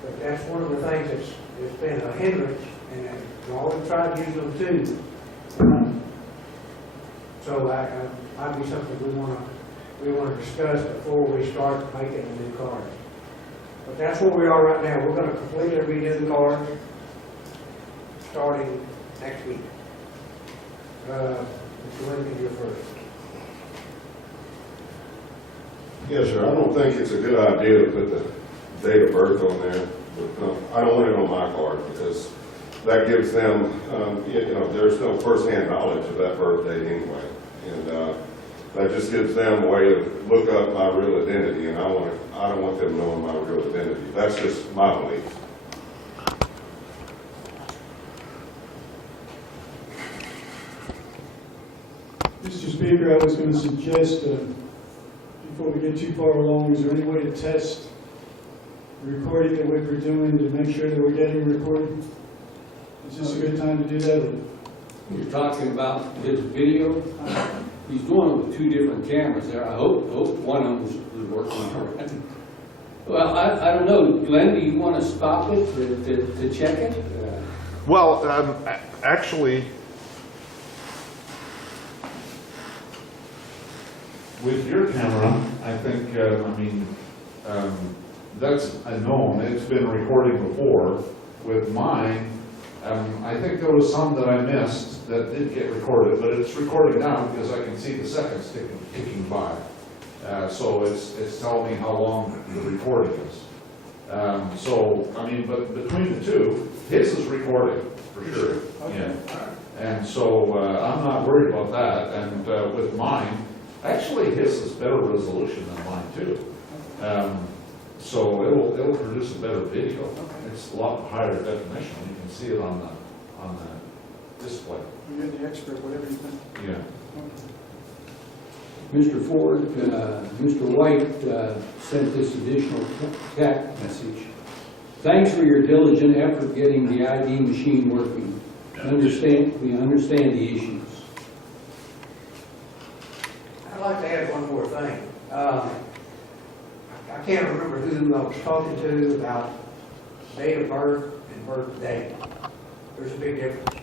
But that's one of the things that's been a hindrance, and we always try to use them too. So might be something we want to discuss before we start making a new card. But that's where we are right now. We're going to completely redo the card starting next week. Mr. Lincoln, you're first. Yes, sir, I don't think it's a good idea to put the date of birth on there. I don't want it on my card because that gives them, there's no firsthand knowledge of that birth date anyway. And that just gives them a way to look up my real identity, and I don't want them knowing my real identity. That's just my belief. Mr. Speaker, I was going to suggest, before we get too far along, is there any way to test the recording that we're doing to make sure that we're getting recorded? Is this a good time to do that? You're talking about his video? He's doing it with two different cameras there. I hope one of them is working. Well, I don't know. Glenn, do you want to stop it to check it? Well, actually, with your camera, I think, that's a known. It's been recording before. With mine, I think there was some that I missed that did get recorded, but it's recording now because I can see the seconds ticking by. So it's telling me how long the recording is. But between the two, his is recording for sure. Okay. Yeah. And so I'm not worried about that. And with mine, actually his is better resolution than mine too. So it'll produce a better video. It's a lot higher definition. You can see it on the display. You're the expert, whatever you think. Yeah. Mr. Ford, Mr. White sent this additional text message. Thanks for your diligent effort getting the ID machine working. We understand the issues. I'd like to add one more thing. I can't remember who I was talking to about date of birth and birth date. There's a big difference.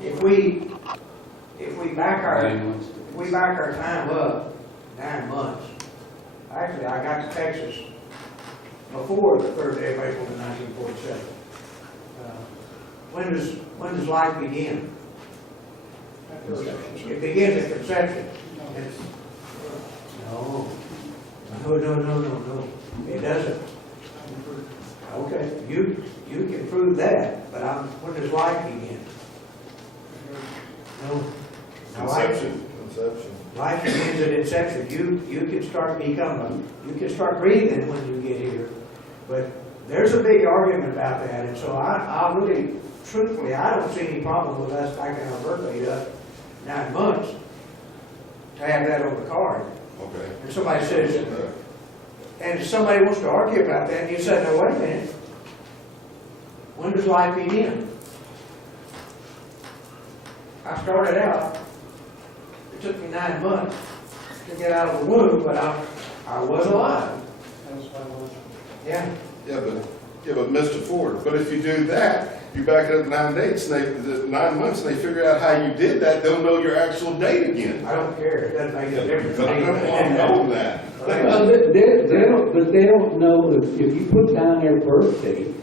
If we back our time up 9 months, actually I got to Texas before the 3rd day of April of 1947. When does life begin? It begins at conception. No. It doesn't. Okay, you can prove that, but when does life begin? No. Conception. Life begins at inception. You can start you can start breathing when you get here. But there's a big argument about that, and so I really, truthfully, I don't see any problem with us backing our birthday up 9 months to have that on the card. Okay. And somebody says, and if somebody wants to argue about that, and you say, no, wait a minute. When does life begin? I started out, it took me 9 months to get out of the womb, but I was alive. Yeah. Yeah, but Mr. Ford, but if you do that, you back it up 9 days, 9 months, and they figure out how you did that, they'll know your actual date again. I don't care, it doesn't make a difference. But I don't want to know that. Well, they don't know if you put down their birth date,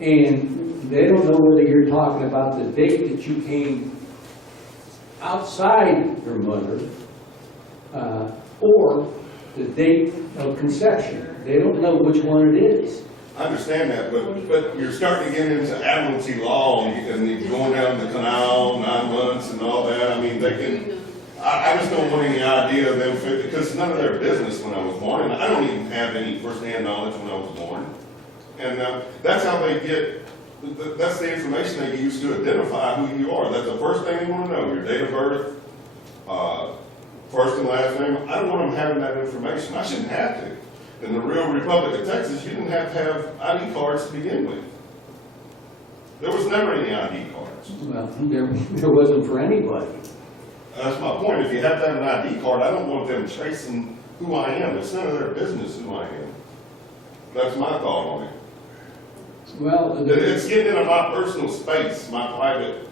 and they don't know whether you're talking about the date that you came outside your mother, or the date of conception. They don't know which one it is. I understand that, but you're starting to get into admiralty law and you're going down the canal 9 months and all that. I mean, they can, I just don't want any idea of them, because it's none of their business when I was born. And I don't even have any first-hand knowledge when I was born. And that's how they get, that's the information they use to identify who you are. That's the first thing they want to know, your date of birth, first and last name. I don't want them having that information. I shouldn't have to. In the real Republic of Texas, you didn't have to have ID cards to begin with. There was never any ID cards. Well, there wasn't for anybody. That's my point. If you have to have an ID card, I don't want them tracing who I am. It's none of their business who I am. That's my thought on it. Well, It's getting into my personal space, my private,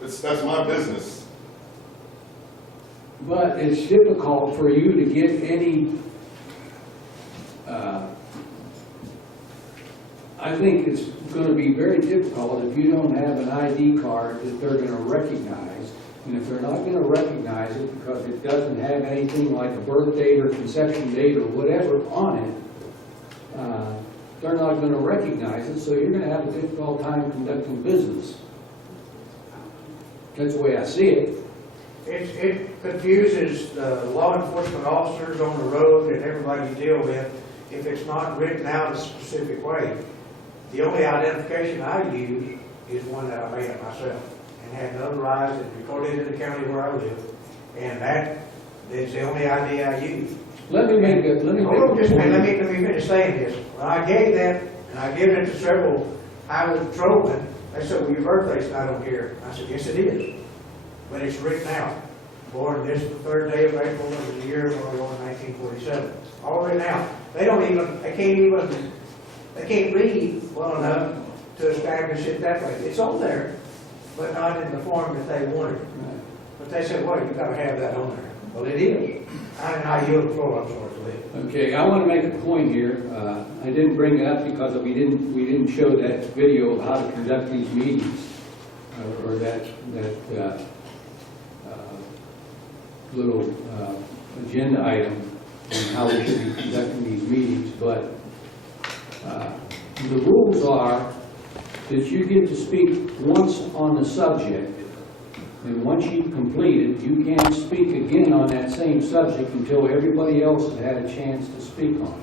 that's my business. but it's difficult for you to get any, I think it's gonna be very difficult if you don't have an ID card that they're gonna recognize. And if they're not gonna recognize it because it doesn't have anything like a birth date or conception date or whatever on it, they're not gonna recognize it, so you're gonna have a difficult time conducting business. That's the way I see it. It confuses the law enforcement officers on the road and everybody you deal with if it's not written out a specific way. The only identification I use is one that I made up myself and had notarized and recorded in the county where I live. And that is the only ID I use. Let me make a Hold on just a minute, let me finish saying this. When I gave that, and I gave it to several highway patrolmen, they said, well, your birthday's not on here. I said, yes, it is. But it's written out. Born this the 3rd day of April of the year, born in 1947. All written out. They can't read well enough to establish it that way. It's on there, but not in the form that they wanted. But they said, well, you gotta have that on there. Well, it is. I yield the floor, I'm sorry, Lee. Okay, I want to make a point here. I didn't bring it up because we didn't show that video of how to conduct these meetings, or that little agenda item on how we should be conducting these meetings. But the rules are that you get to speak once on the subject, and once you've completed, you can't speak again on that same subject until everybody else has had a chance to speak on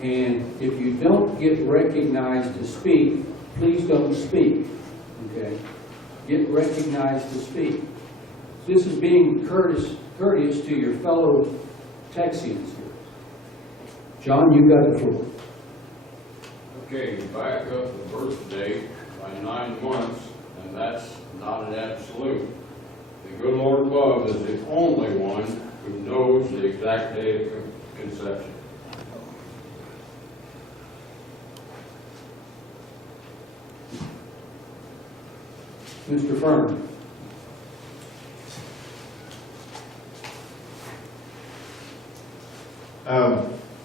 it. And if you don't get recognized to speak, please don't speak, okay? Get recognized to speak. This is being courteous to your fellow Texians here. John, you got the floor. Okay, you back up the birth date by 9 months, and that's not an absolute. The good Lord above is the only one who knows the exact date of conception. Mr. Furman.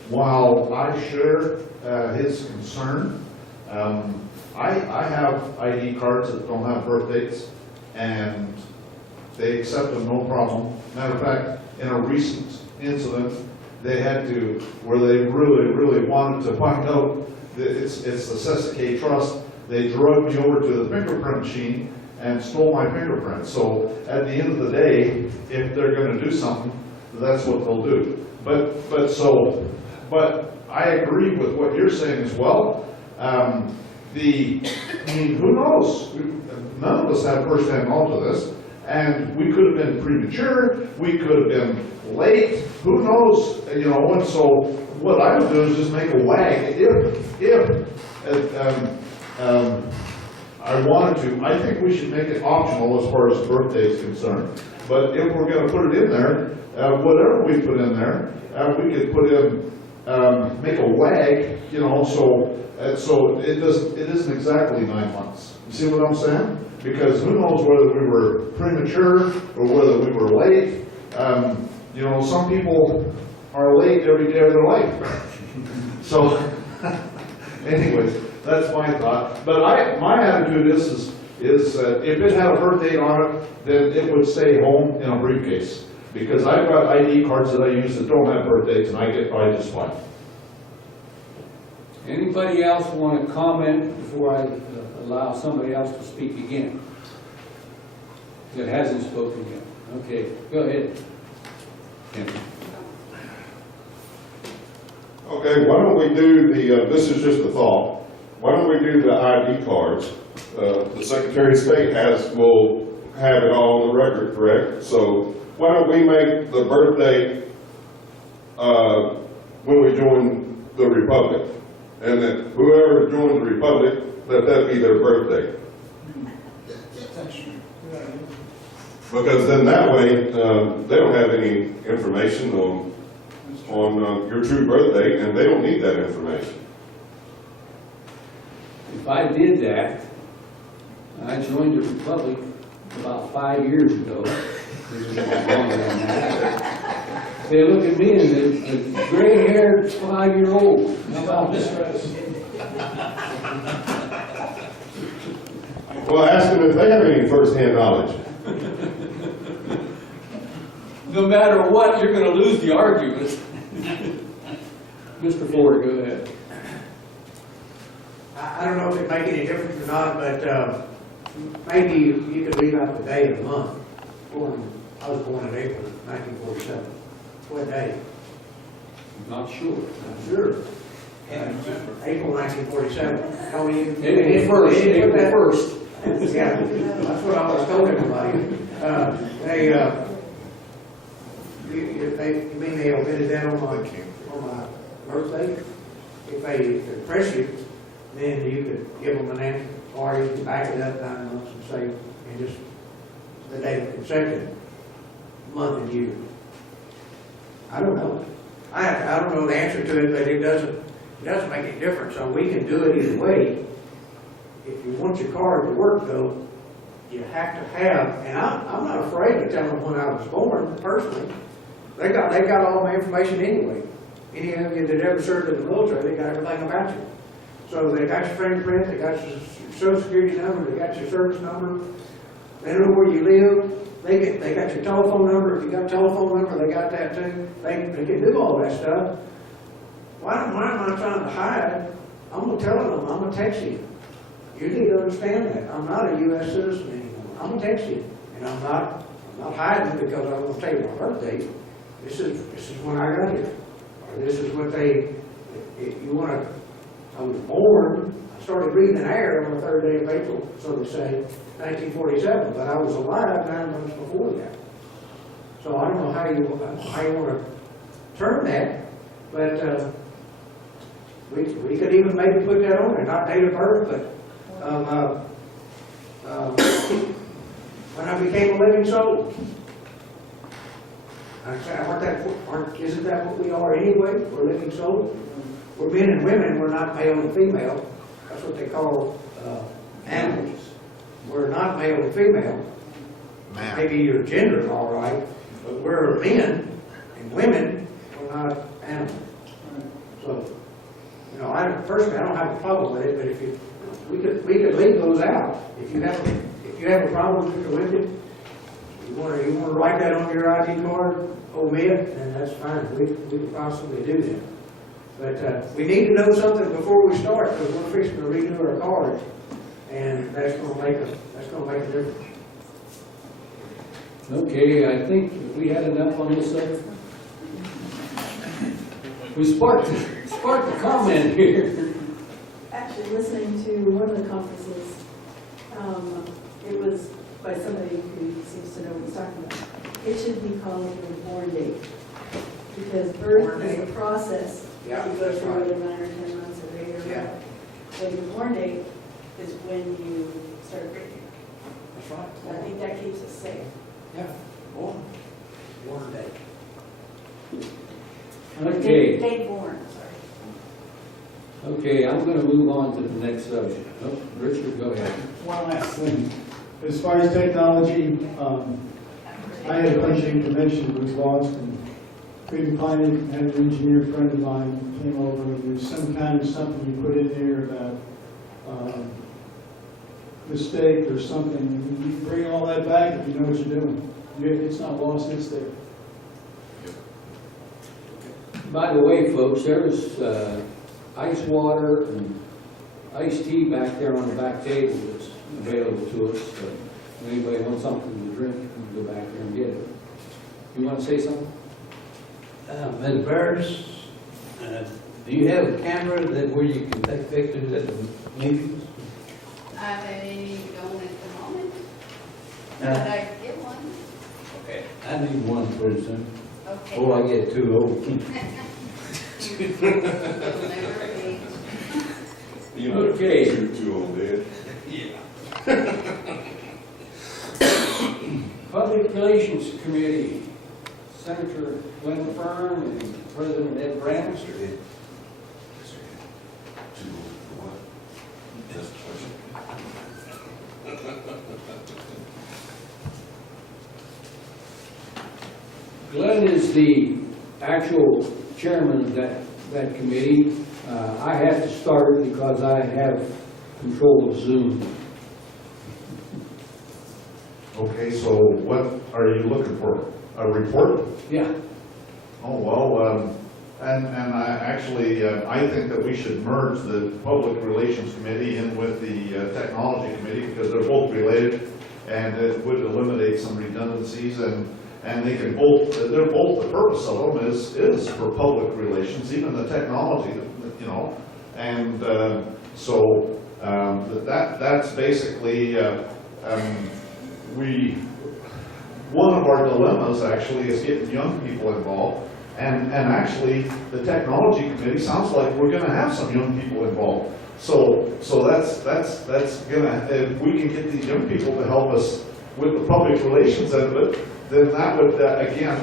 While I share his concern, I have ID cards that don't have birth dates, and they accept them no problem. Matter of fact, in a recent incident, they had to, where they really wanted to find out that it's the Sesame Trust, they drugged me over to the fingerprint machine and stole my fingerprints. So at the end of the day, if they're going to do something, that's what they'll do. But I agree with what you're saying as well. I mean, who knows? None of us have first-hand knowledge of this, and we could have been premature, we could have been late, who knows, you know, and so what I would do is just make a WAG. If I wanted to, I think we should make it optional as far as birthday is concerned. But if we're going to put it in there, whatever we put in there, we could put in, make a WAG, you know, so it isn't exactly 9 months. You see what I'm saying? Because who knows whether we were premature or whether we were late. You know, some people are late every day of their life. So, anyways, that's my thought. But my attitude is if it had a birth date on it, then it would stay home in a briefcase. Because I've got ID cards that I use that don't have birth dates, and I get by just fine. Anybody else want to comment before I allow somebody else to speak again that hasn't spoken yet? Okay, go ahead. Okay, why don't we do this is just a thought, why don't we do the ID cards? The Secretary of State will have it all on the record, correct? So why don't we make the birthday when we join the Republic? And then whoever joins the Republic, let that be their birthday. Because then that way, they don't have any information on your true birth date, and they don't need that information. If I did that, I joined the Republic about 5 years ago. This is longer than that. They look at me and the gray-haired 5-year-old. How about that? Well, ask them if they have any first-hand knowledge. No matter what, you're gonna lose the argument. Mr. Ford, go ahead. I don't know if it make any difference or not, but maybe you could leave out the day of the month. I was born in April 1947. What day? Not sure. I'm sure. April 1947. April 1st. Yeah, that's what I was told everybody. You mean they omitted that on my birthday? If they press you, then you could give them an answer, or you can back it up 9 months and say, and just the date of conception, month and year. I don't know. I don't know the answer to it, but it doesn't make any difference. So we can do it either way. If you want your card to work, though, you have to have, and I'm not afraid to tell them when I was born, personally. They got all my information anyway. Any of you that ever served in the military, they got everything about you. So they got your fingerprint, they got your social security number, they got your service number, they know where you live, they got your telephone number. If you got a telephone number, they got that too. They can do all that stuff. Why am I trying to hide? I'm gonna tell them, I'm gonna text you. You need to understand that. I'm not a U.S. citizen anymore. I'm gonna text you. And I'm not hiding because I want to tell you my birthday. This is when I got here. Or this is what you want to, I was born, I started breathing air on the 3rd day of April, so to say, 1947, but I was alive 9 months before that. So I don't know how you want to term that, but we could even maybe put that on there, not date of birth, but when I became a living soul. Isn't that what we are anyway? We're living souls. We're men and women, we're not male and female. That's what they call animals. We're not male and female. Maybe your gender is all right, but we're men and women, we're not animals. So, personally, I don't have a problem with it, but we could leave those out. If you have a problem with it, you want to write that on your ID card, omit, and that's fine. We could possibly do that. But we need to know something before we start, because we're fixing to redo our cards, and that's going to make a difference. Okay, I think we had enough on this subject. We sparked a comment here. Actually, listening to one of the conferences, it was by somebody who seems to know what he's talking about. It should be called your born date, because birth is a process. Yeah, You go through whether 9 or 10 months or later. Yeah. So your born date is when you start breathing. That's right. I think that keeps us safe. Yeah, born day. Okay. Date born, sorry. Okay, I'm going to move on to the next subject. Oh, Richard, go ahead. One last thing. As far as technology, I had a bunch of information that was lost and couldn't find it. Had an engineer friend of mine came over, and there's some kind of something you put in there about mistake or something. You can bring all that back if you know what you're doing. It's not lost, it's there. By the way, folks, there's ice water and iced tea back there on the back table that's available to us. So if anybody wants something to drink, you can go back there and get it. You want to say something? Ms. Burris, do you have a camera where you can take pictures at the meetings? I don't at the moment, but I can get one. Okay. I need one pretty soon. Okay. Before I get too old. You know, Okay. you're too old, Dad. Public Public Relations Committee, Senator Glenn Fern and President Ed Brandt. Glenn is the actual chairman of that committee. I have to start it because I have control of Zoom. Okay, so what are you looking for? A report? Yeah. Oh, well, and I actually, I think that we should merge the Public Relations Committee in with the Technology Committee because they're both related and it would eliminate some redundancies and they can both, they're both, the purpose of them is for public relations, even the technology, you know. And so that's basically, one of our dilemmas actually is getting young people involved. And actually, the Technology Committee sounds like we're gonna have some young people involved. So that's gonna, if we can get these young people to help us with the public relations end of it, then that would, again,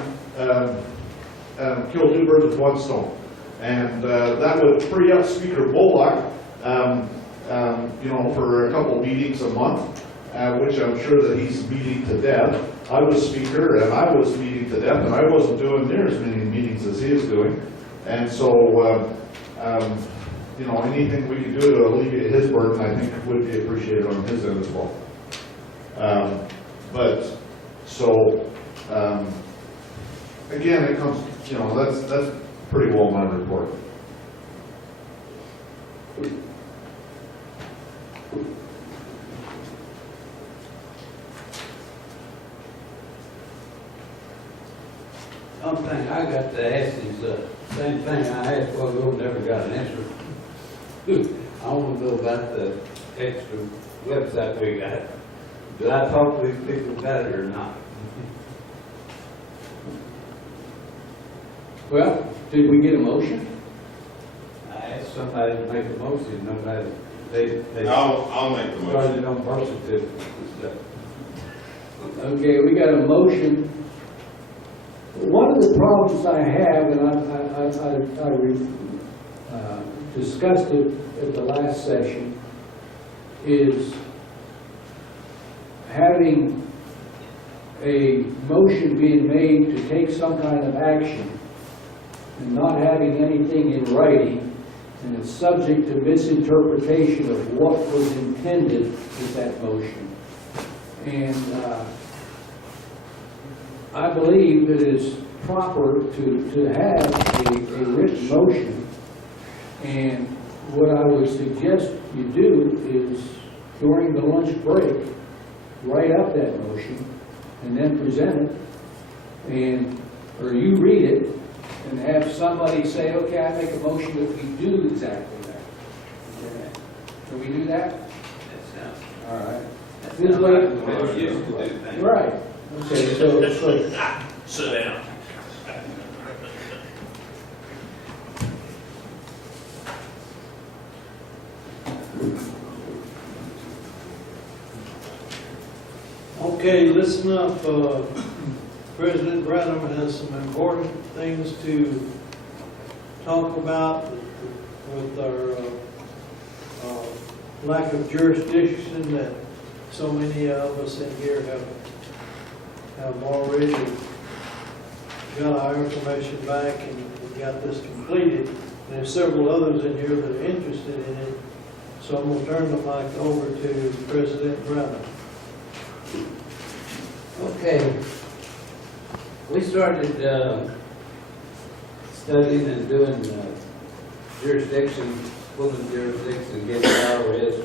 kill two birds with one stone. And that would free up Speaker Bullock, you know, for a couple meetings a month, which I'm sure that he's meeting to death. I was speaker and I was meeting to death, and I wasn't doing near as many meetings as he is doing. And so, you know, anything we can do to alleviate his burden, I think would be appreciated on his end as well. But so, again, it comes, you know, that's pretty well my report. One thing I got to ask is the same thing I asked while ago, never got an answer. I want to know about the extra website we got. Did I talk to these people about it or not? Well, did we get a motion? I asked somebody to make a motion, nobody, they I'll make the motion. started on birth certificates and stuff. Okay, we got a motion. One of the problems I have, and I discussed it at the last session, is having a motion being made to take some kind of action and not having anything in writing, and it's subject to misinterpretation of what was intended with that motion. And I believe it is proper to have a written motion. And what I would suggest you do is, during the lunch break, write up that motion and then present it, and, or you read it, and have somebody say, okay, I make a motion that we do exactly that. Okay. Can we do that? All right. This way, right. Okay, so Sit down. Okay, listen up. President Branham has some important things to talk about with our lack of jurisdiction that so many of us in here have already got our information back and got this completed. And there's several others in here that are interested in it. So I'm going to turn the mic over to President Branham. Okay. We started studying and doing jurisdiction, pulling jurisdiction against the IRS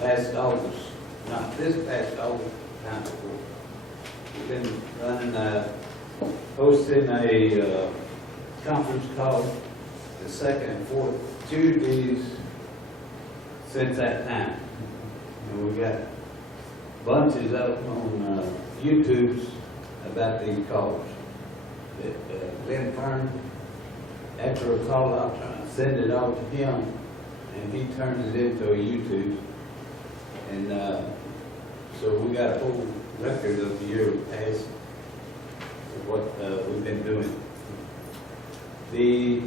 last August. Not this past August, time before. We've been running, hosting a conference call the second and fourth Tuesdays since that time. And we got bunches up on YouTube's about these calls. Glenn Fern, after a call, I'll try to send it all to him, and he turns it into a YouTube. And so we got a whole record of the year past, of what we've been doing. The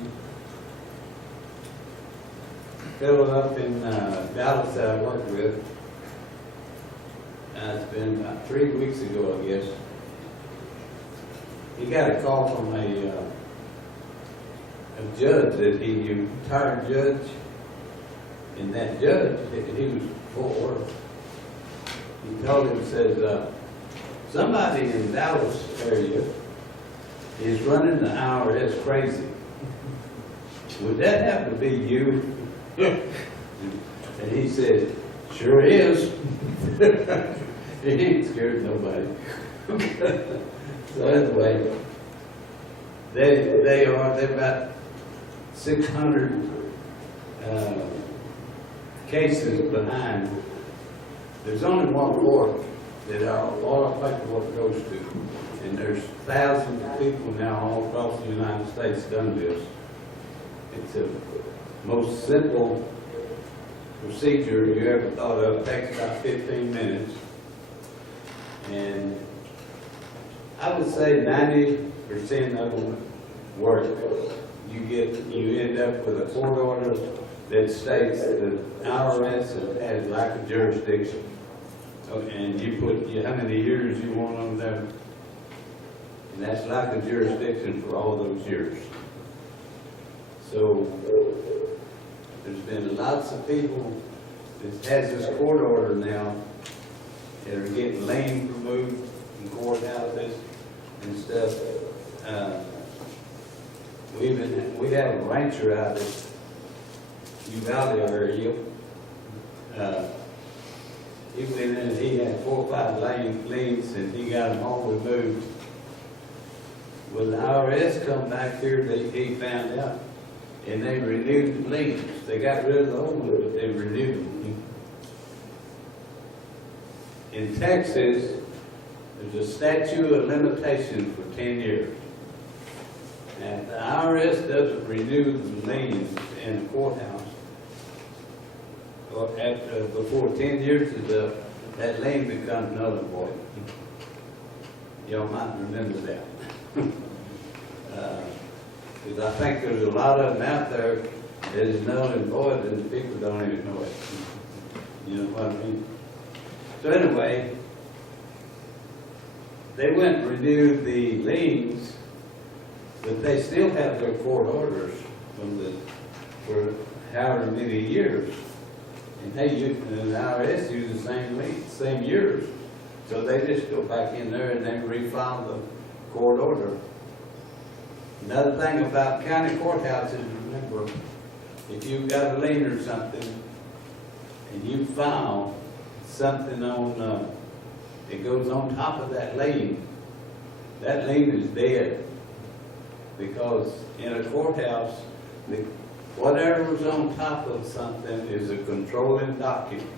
fellow up in Dallas that I worked with, it's been about 3 weeks ago, I guess. He got a call from a judge that he retired judge, and that judge, he was for. He told him, says, somebody in Dallas area is running the IRS crazy. Would that happen to be you? And he said, sure is. He ain't scared of nobody. So anyway, they're about 600 cases behind. There's only one court that all our paperwork goes to, and there's thousands of people now all across the United States done this. It's the most simple procedure you ever thought of. It takes about 15 minutes. And I would say 90% of them work. You end up with a court order that states that IRS has lack of jurisdiction. And you put how many years you want on there. And that's lack of jurisdiction for all those years. So there's been lots of people that has this court order now that are getting liens removed from courthouses and stuff. We have a rancher out at Uvalde area. He went in and he had 4 or 5 liens and he got them all removed. When the IRS come back here, he found out, and they renewed the liens. They got rid of the old ones, but they renewed them. In Texas, there's a statute of limitation for 10 years. And if the IRS doesn't renew the liens in the courthouse, or before 10 years is up, that lien becomes null and void. Y'all might remember that. Because I think there's a lot of them out there that is null and void and the people don't even know it. You know what I mean? So anyway, they went and renewed the liens, but they still have their court orders for however many years. And the IRS use the same liens, same years. So they just go back in there and they refile the court order. Another thing about county courthouses, remember, if you've got a lien or something, and you file something on, it goes on top of that lien is dead. Because in a courthouse, whatever's on top of something is a controlling document.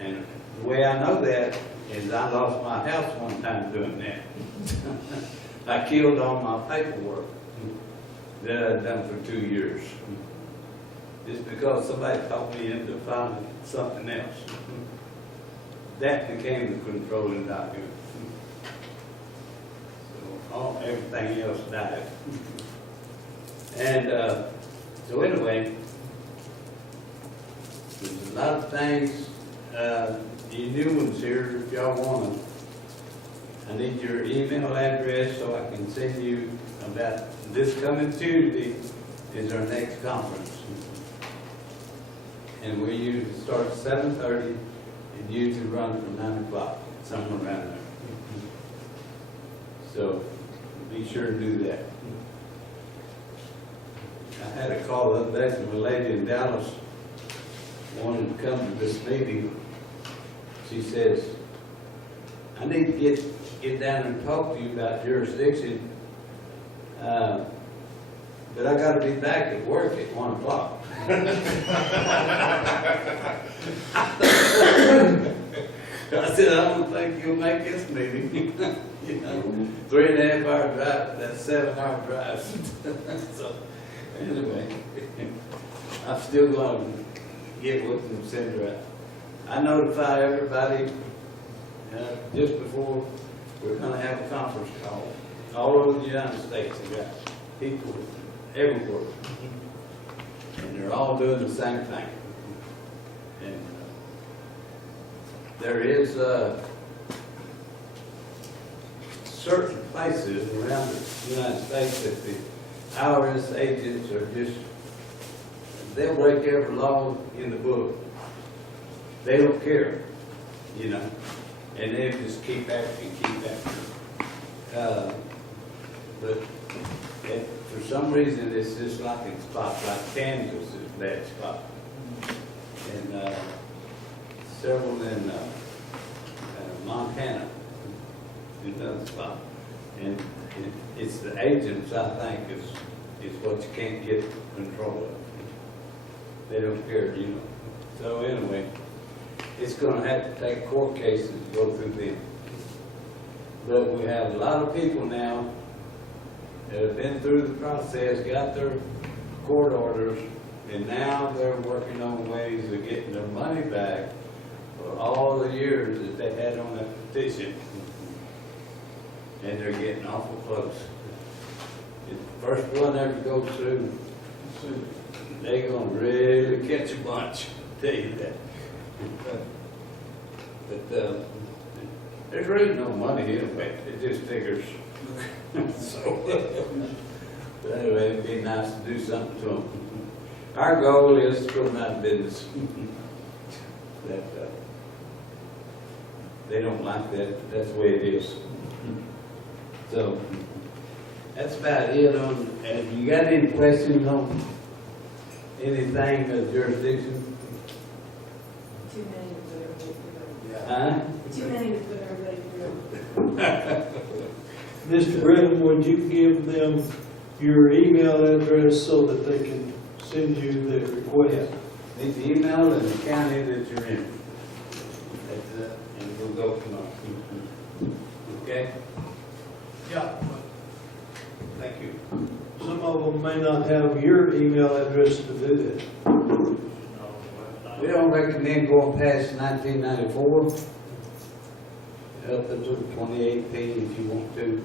And the way I know that is I lost my house one time doing that. I killed all my paperwork that I'd done for 2 years. Just because somebody talked me into filing something else. That became the controlling document. So everything else died. And so anyway, there's a lot of things, you new ones here, if y'all want them. I need your email address so I can send you about this coming Tuesday is our next conference. And we usually start at 7:30 and usually run from 9 o'clock, somewhere around there. So be sure to do that. I had a call the other day from a lady in Dallas wanted to come to this meeting. She says, I need to get down and talk to you about jurisdiction, but I got to be back at work at 1 o'clock. I said, I don't think you'll make this meeting. You know, 3.5 hour drive, that's 7-hour drive. So anyway, I'm still going to get with them, Sandra. I notify everybody just before, we're gonna have a conference call, all over the United States, we got people everywhere. And they're all doing the same thing. And there is, certain places around the United States that the IRS agents are just, they'll break every law in the book. They don't care, you know, and they just keep acting. But for some reason, it's just like in spots, like Kansas is a bad spot. And several in Montana is another spot. And it's the agents, I think, is what you can't get control of. They don't care, you know. So anyway, it's gonna have to take court cases to go through them. But we have a lot of people now that have been through the process, got their court orders, and now they're working on ways of getting their money back for all the years that they had on that petition. And they're getting awful close. If the first one ever goes through, they're gonna really catch a bunch, I'll tell you that. But there's really no money anyway, it just figures. So, but anyway, it'd be nice to do something to them. Our goal is to put them out of business. That, they don't like that, but that's the way it is. So, that's about it on, have you got any questions on anything of jurisdiction? Too many to put everybody through. Huh? Too many to put everybody through. Mr. Brennan, would you give them your email address so that they can send you the request? Need the email and the county that you're in. That's it, and we'll go from there. Okay? Yeah. Thank you. Some of them may not have your email address to do that. We don't recommend going past 1994, up until 2018 if you want to.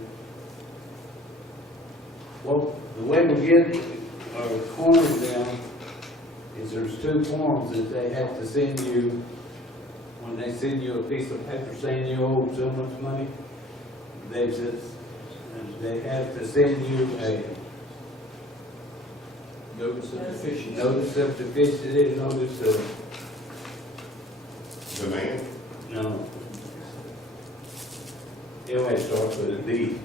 Well, the way we get our corners down is there's two forms that they have to send you when they send you a piece of paper saying you owe so much money. They have to send you a Notice of deficiency. notice of deficiency, notice of, Demand? no. It always starts with a D.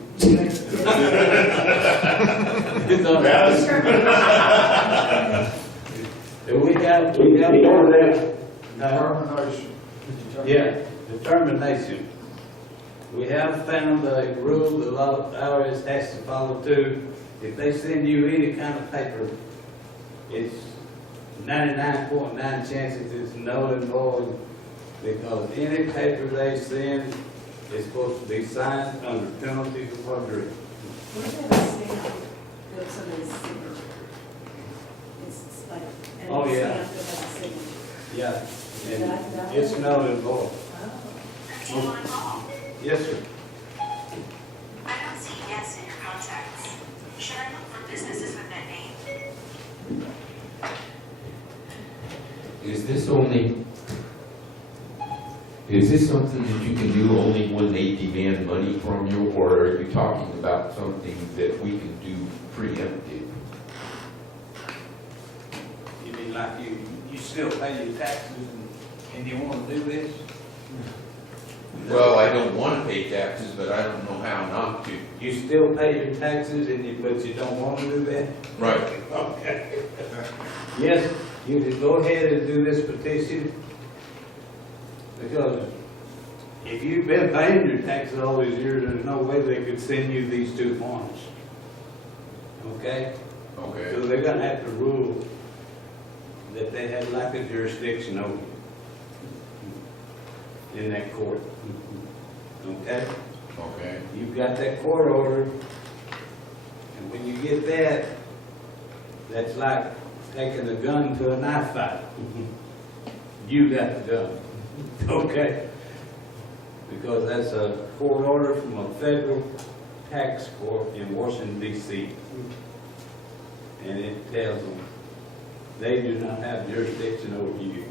It's on we have Determination. yeah, determination. We have found a rule the law IRS has to follow too. If they send you any kind of paper, it's 99.9 chances it's null and void, because any paper they send is supposed to be signed under penalty of perjury. What if they stamp with somebody's signature? It's like, and Oh, it's yeah. stamped with a signature. Yeah, and it's null and void. Oh. Yes, sir. I don't see yes in your contacts. Should I look for businesses with that name? Is this something that you can do only when they demand money from you, or are you talking about something that we can do preemptive? You mean like you still pay your taxes and you want to do this? Well, I don't want to pay taxes, but I don't know how not to. You still pay your taxes but you don't want to do that? Right. Okay. Yes, you can go ahead and do this petition, because if you've been paying your taxes all these years, there's no way they could send you these two forms. Okay? Okay. So they're gonna have to rule that they have like a jurisdiction over you in that court. Okay? Okay. You've got that court order, and when you get that, that's like taking a gun to a knife fight. You got the gun, okay? because that's a court order from a federal tax court in Washington DC. And it tells them they do not have jurisdiction over you.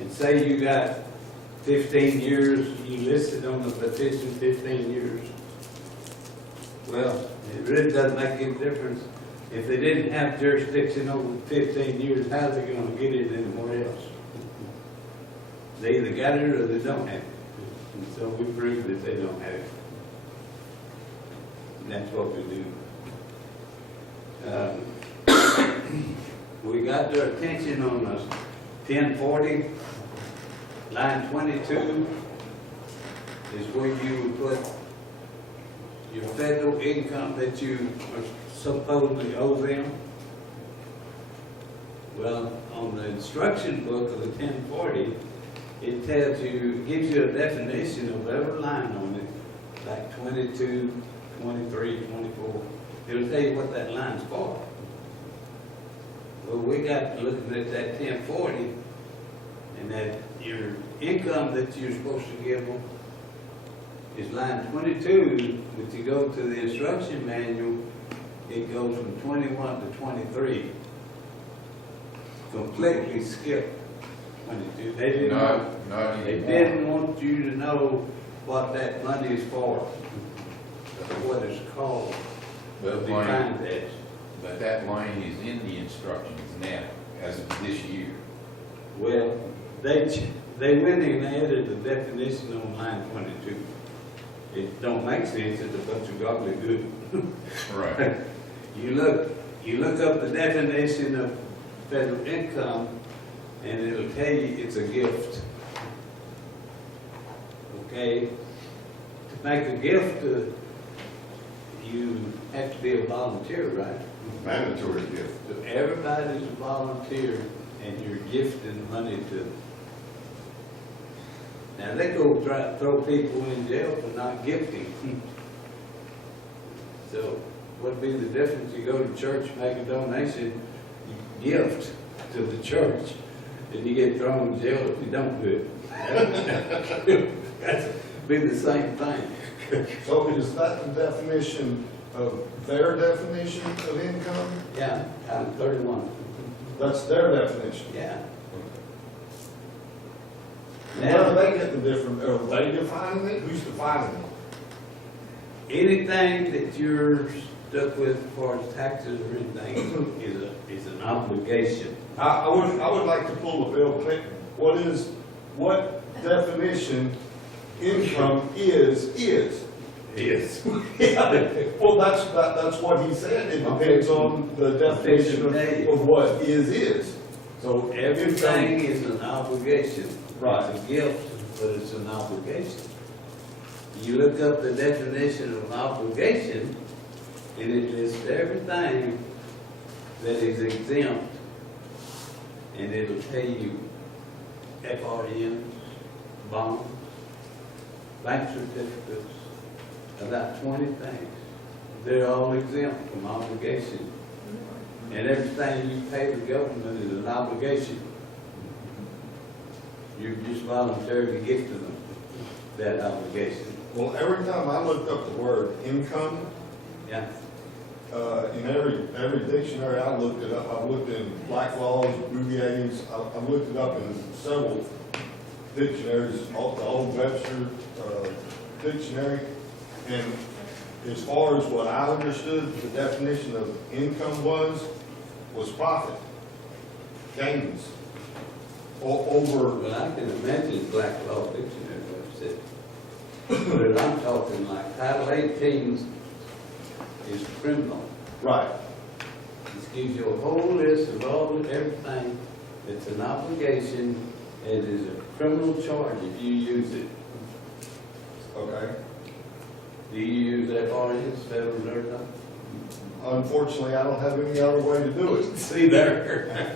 And say you got 15 years, you listed on the petition 15 years. Well, it really doesn't make any difference. If they didn't have jurisdiction over 15 years, how's they gonna get it anywhere else? They either got it or they don't have it. And so we prove that they don't have it. And that's what we do. We got their attention on the 1040, line 22 is where you would put your federal income that you are supposedly owe them. Well, on the instruction book of the 1040, it tells you, gives you a definition of every line on it, like 22, 23, 24. It'll tell you what that line's for. Well, we got looking at that 1040, and that your income that you're supposed to give them is line 22. If you go to the instruction manual, it goes from 21 to 23. Completely skipped 22. They didn't want you to know what that money is for, or what it's called. But Defined as. But that line is in the instructions now, as of this year. Well, they went in and added the definition on line 22. It don't make sense, it's a bunch of gobbledygook. Right. You look up the definition of federal income, and it'll tell you it's a gift. Okay? To make a gift, you have to be a volunteer, right? Mandatory gift. So everybody's a volunteer, and you're gifting money to them. Now, they go try to throw people in jail for not gifting. So, what'd be the difference? You go to church, make a donation, you gift to the church, and you get thrown in jail if you don't do it. That's be the same thing. So is that the definition of their definition of income? Yeah, item 31. That's their definition. Yeah. And where are they getting different, are they defining it? Who's defining it? Anything that you're stuck with as far as taxes or anything is an obligation. I would like to pull the Bill Clinton. What definition income is? Yes. Well, that's what he said. It depends on the definition of what is. So everything is an obligation. Right. It's a gift, but it's an obligation. You look up the definition of obligation, and it lists everything that is exempt, and it'll tell you FRNs, bonds, bank certificates, about 20 things. They're all exempt from obligation. And everything you pay the government is an obligation. You just voluntarily gifted them that obligation. Well, every time I looked up the word income, Yeah. in every dictionary I looked it up, I've looked in Blackwell's, Bougier's, I've looked it up in several dictionaries, the old Webster dictionary, and as far as what I understood, the definition of income was profit, gains, over. Well, I can imagine Black Law Dictionary what it said. But I'm talking like Title 18 is criminal. Right. This gives you a whole list of everything that's an obligation. It is a criminal charge if you use it. Okay. Do you use FRNs, Federal Reserve Notes? Unfortunately, I don't have any other way to do it. See there?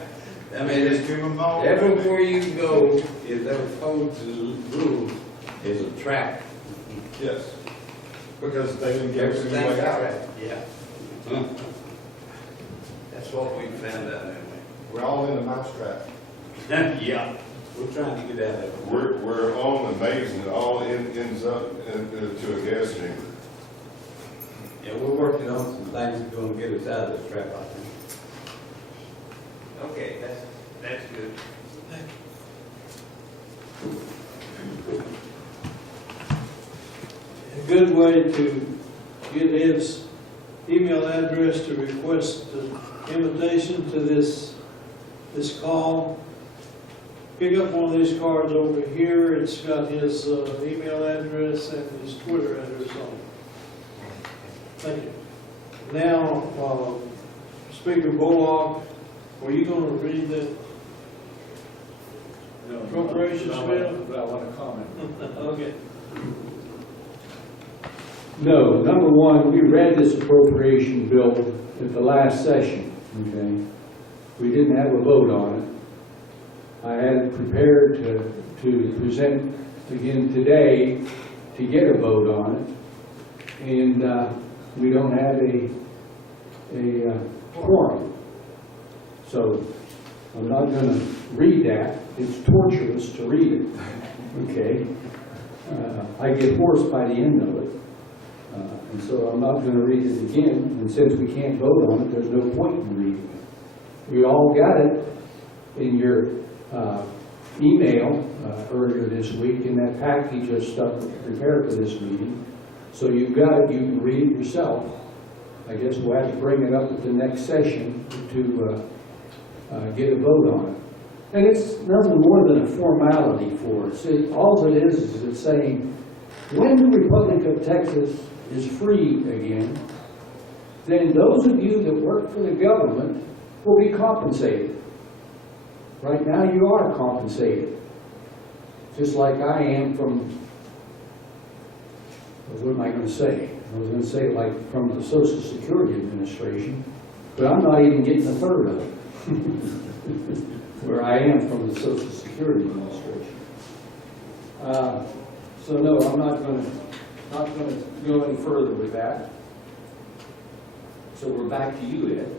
I mean, Just give them all. everywhere you go, if they're opposed to the rules, is a trap. Yes. Because they didn't give us any way out. Yeah. That's what we found out anyway. We're all in a mousetrap. Yeah. We're trying to get out of it. We're on the base and it all ends up to a gas chamber. Yeah, we're working on some things that's gonna get us out of this trap, I think. Okay, that's good. A good way to get his email address to request an invitation to this call. Pick up one of these cards over here. It's got his email address and his Twitter address on it. Thank you. Now, Speaker Bullock, were you going to read the appropriations bill? But I want to comment. Okay. No, number one, we read this appropriation bill at the last session, okay? We didn't have a vote on it. I had it prepared to present again today to get a vote on it. And we don't have a quorum. So I'm not going to read that. It's torturous to read it, okay? I get hoarse by the end of it. And so I'm not going to read it again, and since we can't vote on it, there's no point in reading it. We all got it in your email earlier this week in that package of stuff prepared for this meeting. So you've got it, you can read it yourself. I guess we'll have to bring it up at the next session to get a vote on it. And it's nothing more than a formality for us. All it is it's saying, when the Republic of Texas is free again, then those of you that work for the government will be compensated. Right now you are compensated. Just like I am from, what am I going to say? I was going to say like from the Social Security Administration, but I'm not even getting a third of it. Where I am from the Social Security Administration. So no, I'm not going to go any further with that. So we're back to you, Ed.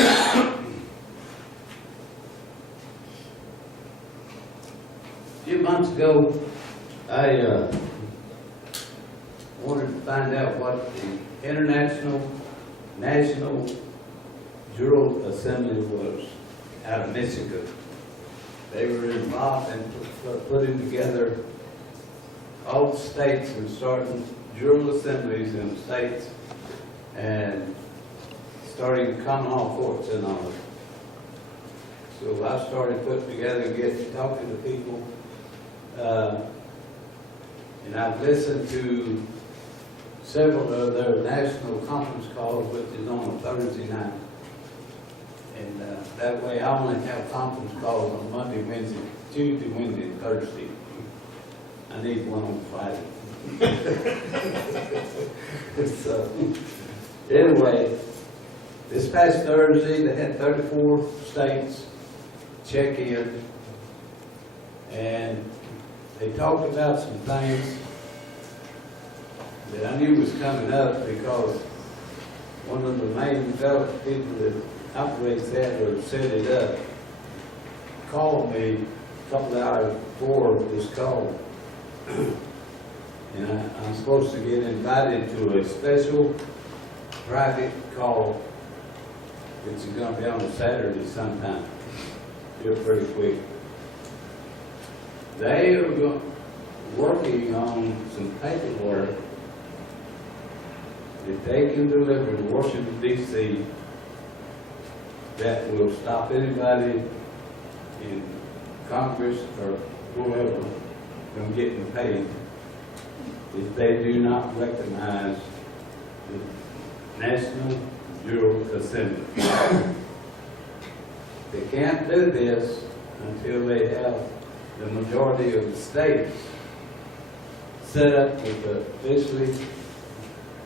A few months ago, I wanted to find out what the National General Assembly was out of Michigan. They were involved in putting together all the states and starting General Assemblies in the states and starting common law courts and all. So I started putting together, talking to people, and I've listened to several of their national conference calls, which is on a Thursday night. And that way I only have conference calls on Monday, Wednesday, Tuesday, Wednesday, and Thursday. I need one on Friday. So, anyway, this past Thursday, they had 34 states check in, and they talked about some things that I knew was coming up because one of the main development people that operates that or set it up called me a couple of hours before this call. And I'm supposed to get invited to a special private call, which is going to be on a Saturday sometime, here pretty quick. They are working on some paperwork that they can deliver to Washington, D.C. that will stop anybody in Congress or whoever from getting paid if they do not recognize the National General Assembly. They can't do this until they have the majority of the states set up with the officially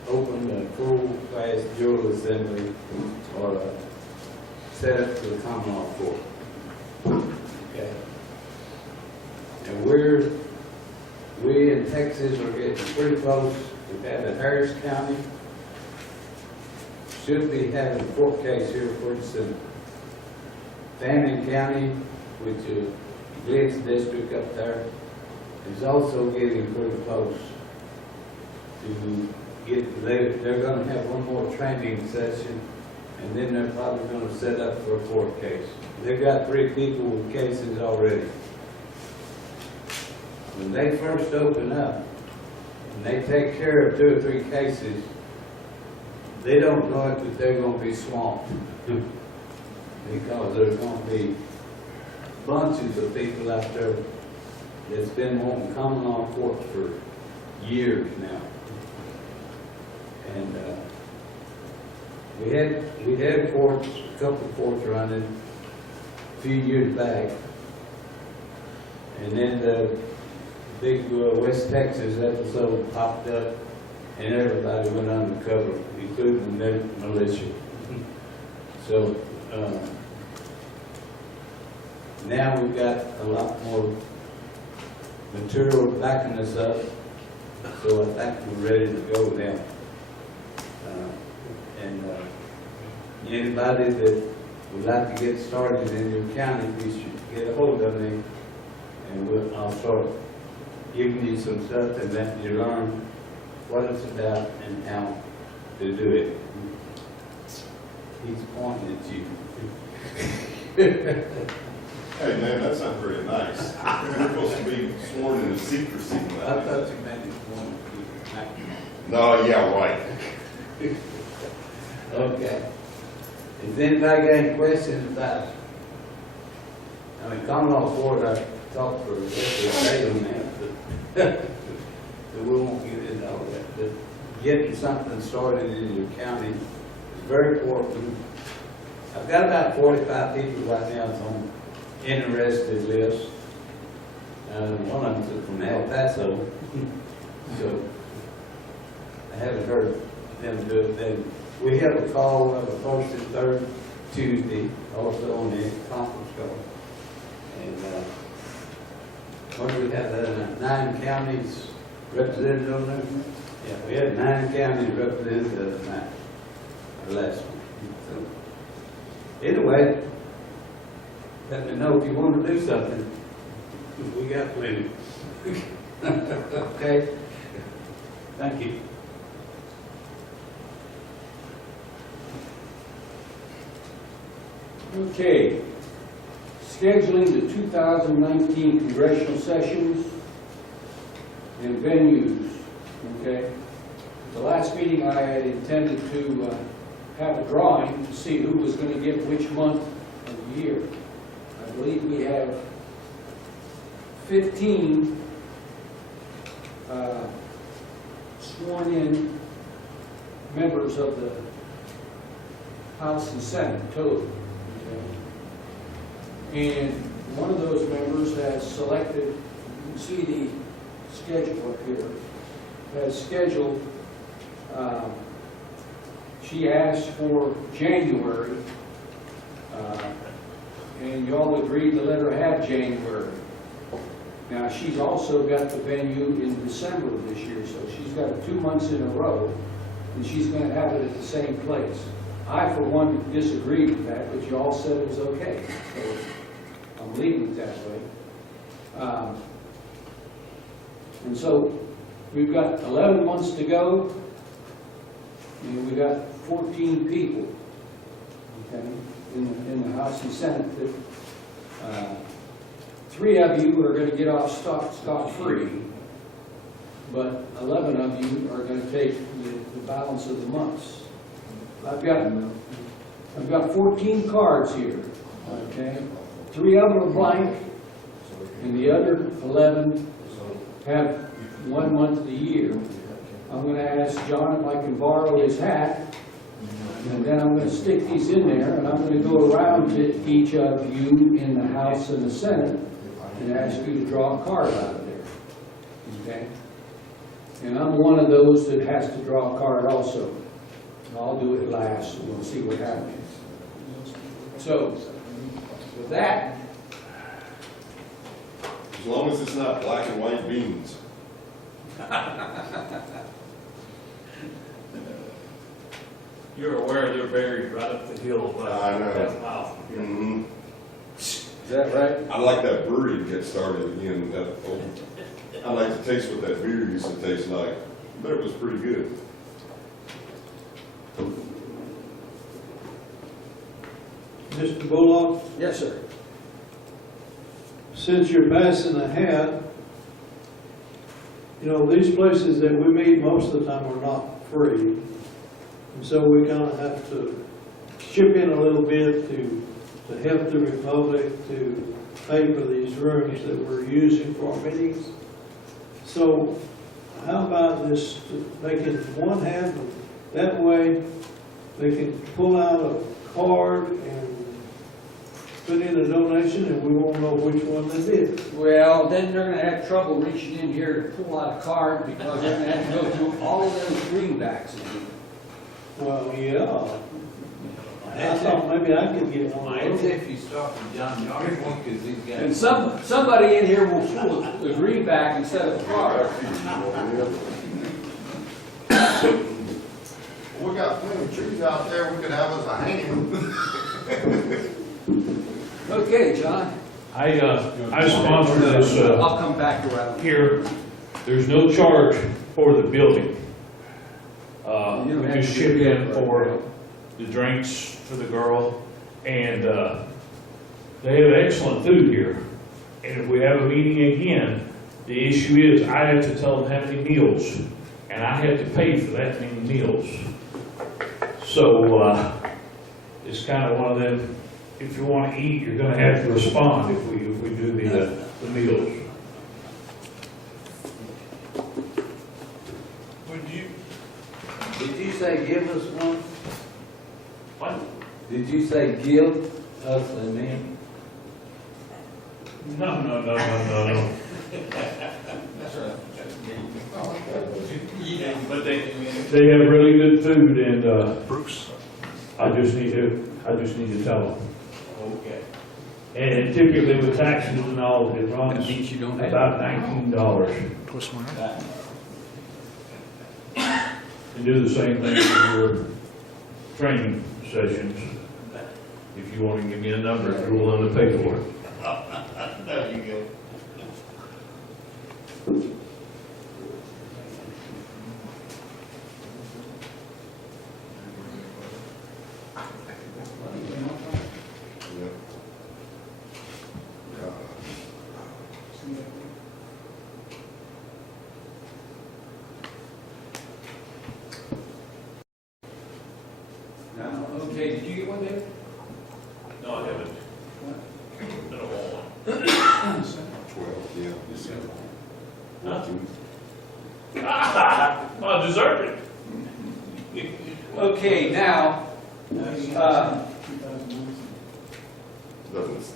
open a full-class General Assembly or set up to the common law court. Okay. And we in Texas are getting pretty close. We've had a Harris County. Should be having a court case here pretty soon. Fannin County, which is Glenn's district up there, is also getting pretty close to get, they're gonna have one more training session, and then they're probably gonna set up for a court case. They've got 3 people with cases already. When they first open up, and they take care of 2 or 3 cases, they don't know it, but they're gonna be swamped. Because there's gonna be bunches of people out there that's been wanting common law courts for years now. And, we had courts, a couple of courts running a few years back. And then the big West Texas episode popped up and everybody went undercover, including the militia. So, now we've got a lot more material backing us up, so I think we're ready to go now. Anybody that would like to get started in your county, you should get a hold of me, and I'll start giving you some stuff and letting you learn what it's about and how to do it. He's pointing at you. Hey, man, that's not very nice. You're supposed to be sworn in secrecy. I thought you meant it one. No, yeah, right. Okay. Has anybody got any questions about it? I mean, common law court, I talked for a day on that, but so we won't get into all that. But getting something started in your county is very important. I've got about 45 people right now that's on interested list. One of them's from El Paso, so I haven't heard them do it then. We have a call of the first and third Tuesday, also on the conference call. And what do we have, 9 counties represented on there? Yeah, we had 9 counties represented the other night, our last one. So, anyway, let me know if you want to do something. We got plenty. Okay? Thank you. Okay, scheduling the 2019 congressional sessions and venues, okay? The last meeting I had intended to have a drawing to see who was going to get which month of the year. I believe we have 15 sworn in members of the House and Senate total. And one of those members has selected, you can see the schedule up here, has scheduled, she asked for January, and you all agreed to let her have January. Now, she's also got the venue in December of this year, so she's got it 2 months in a row, and she's going to have it at the same place. I, for one, disagreed with that, but you all said it was okay. So I'm leaving it that way. And so we've got 11 months to go, and we've got 14 people, okay, in the House and Senate. That, 3 of you are going to get off scot-free, but 11 of you are going to take the balance of the months. I've got 14 cards here, okay? 3 of them are blank, and the other 11 have 1 month of the year. I'm going to ask John if I can borrow his hat, and then I'm going to stick these in there, and I'm going to go around to each of you in the House and the Senate and ask you to draw a card out of there, okay? And I'm one of those that has to draw a card also. I'll do it last, and we'll see what happens. So, with that, As long as it's not black and white beans. You're aware they're buried right up the hill by I know. that house. Mm-hmm. Is that right? I'd like that brewery to get started again. I'd like to taste what that beer used to taste like. But it was pretty good. Mr. Bullock, Yes, sir. since you're passing a hat, you know, these places that we meet most of the time are not free. And so we kind of have to chip in a little bit to help the Republic to pay for these rooms that we're using for our meetings. So how about this, making one half, that way they can pull out a card and put in a donation and we won't know which one they did. Well, then they're gonna have trouble reaching in here to pull out a card because they're gonna have to go through all of those greenbacks again. Well, yeah. I thought maybe I could get one of It's those. if you stop at John Yard one, because he's got. And somebody in here will pull the greenback instead of a card. We got plenty of trees out there, we could have us a hanging. Okay, John, I sponsor this, I'll come back around. here. There's no charge for the building. You don't We have just to chip do in that, for right? the drinks for the girl, and they have excellent food here. And if we have a meeting again, the issue is I have to tell them how many meals, and I have to pay for that many meals. So it's kind of one of them, if you want to eat, you're going to have to respond if we do the meals. Did you say give us one? What? Did you say give us a name? No. But they have really good food, and Bruce. I just need to tell them. Okay. And typically with taxes and all, it runs That means you don't have. about $19. Twist one. And do the same thing for your training sessions. If you want to give me a number, if you're willing to pay for it. There you go. Now, okay, did you get one, David? No, I haven't. I don't want one. 12, yeah, December. I deserve it. Okay, now, Doesn't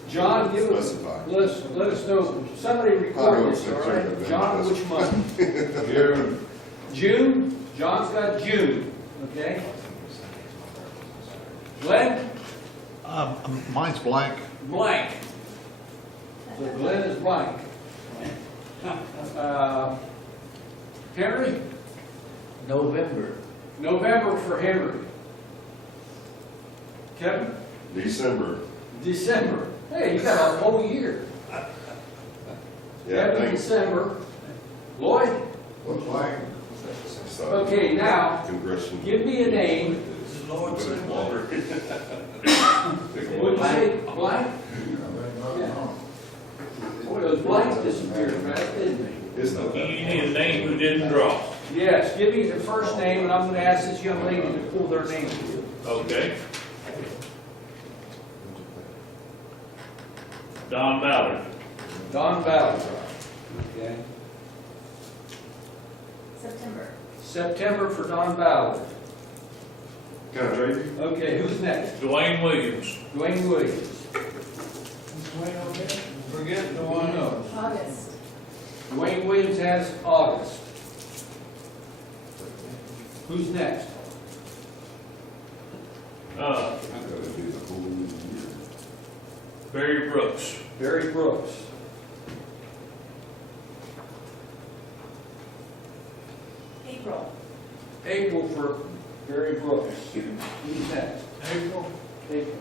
John, give us, specify. let us know, somebody record this, all right? John, which month? June. June? John's got June, okay? Glenn? Mine's blank. Blank. So Glenn is blank. Henry? November. November for Henry. Kevin? December. December. Hey, you got a whole year. Yeah, Kevin, thanks. December. Lloyd? Looks like. Okay, now, Congressional. give me a name. But it's water. What'd you say, blank? Boy, those blanks disappeared fast, didn't they? It's not You that. need a name who didn't draw. Yes, give me the first name, and I'm gonna ask this young lady to pull their name. Okay. Don Ballard. Don Ballard. Okay. September. September for Don Ballard. Can I trade you? Okay, who's next? Dwayne Williams. Dwayne Williams. Forget the one else. August. Dwayne Williams has August. Who's next? I gotta do the whole year. Barry Brooks. Barry Brooks. April. April for Barry Brooks. Who's next? April. April.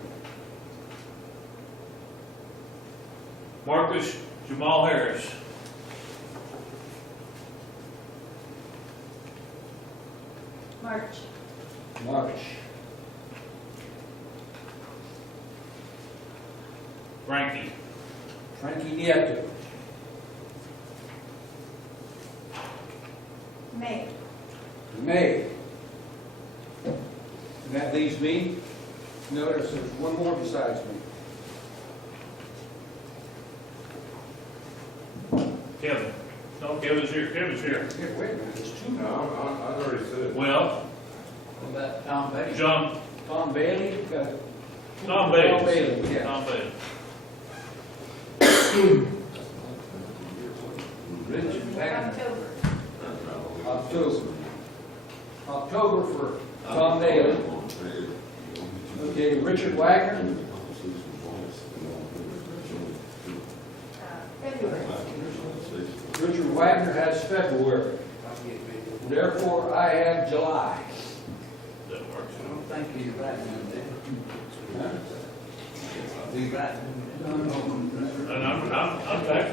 Marcus Jamal Harris. March. March. Frankie. Frankie Nieto. May. May. And that leaves me. Notice there's one more besides me. Kevin. No, Kevin's here. Kevin's here. Here, wait a minute, there's two No, now. I already said. Well, What about Tom Bailey? Tom Bailey? Tom Bailey. Tom Bailey, yeah. Tom Bailey. Richard Wagner. October. October for Tom Bailey. Okay, Richard Wagner. February. Richard Wagner has February. Therefore, I have July. That works. I don't think he's right now, Dan. He's right. And I'm back.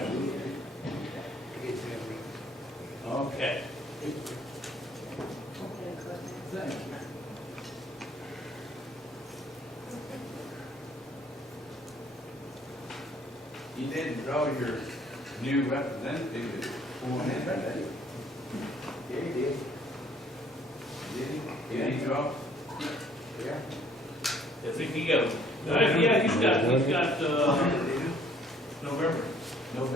Okay. Thank you. You didn't draw your new representative sworn in, did you? Yeah, he did. Did he? Did he draw? Yeah. I think he got, yeah, he's got, November.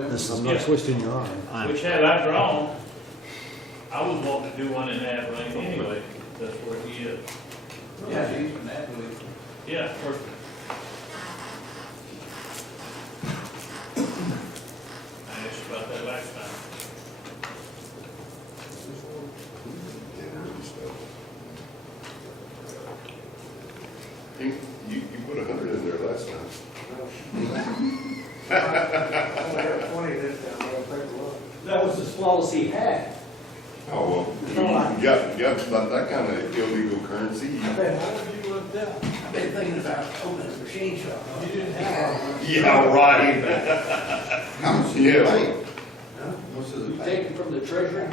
This is not twisting your arm. Which had I drawn, I was wanting to do one in Abilene anyway. That's where he is. Yeah, he's from Natalie. Yeah, perfect. I asked you about that last time. You put 100 in there last time. I only have 20 this time, I'll take a look. That was the smallest he had. Oh, well, you got about that kind of illegal currency. How have you looked out? I've been thinking about opening a machine shop. You didn't have Yeah, right. Yeah. You take it from the treasury?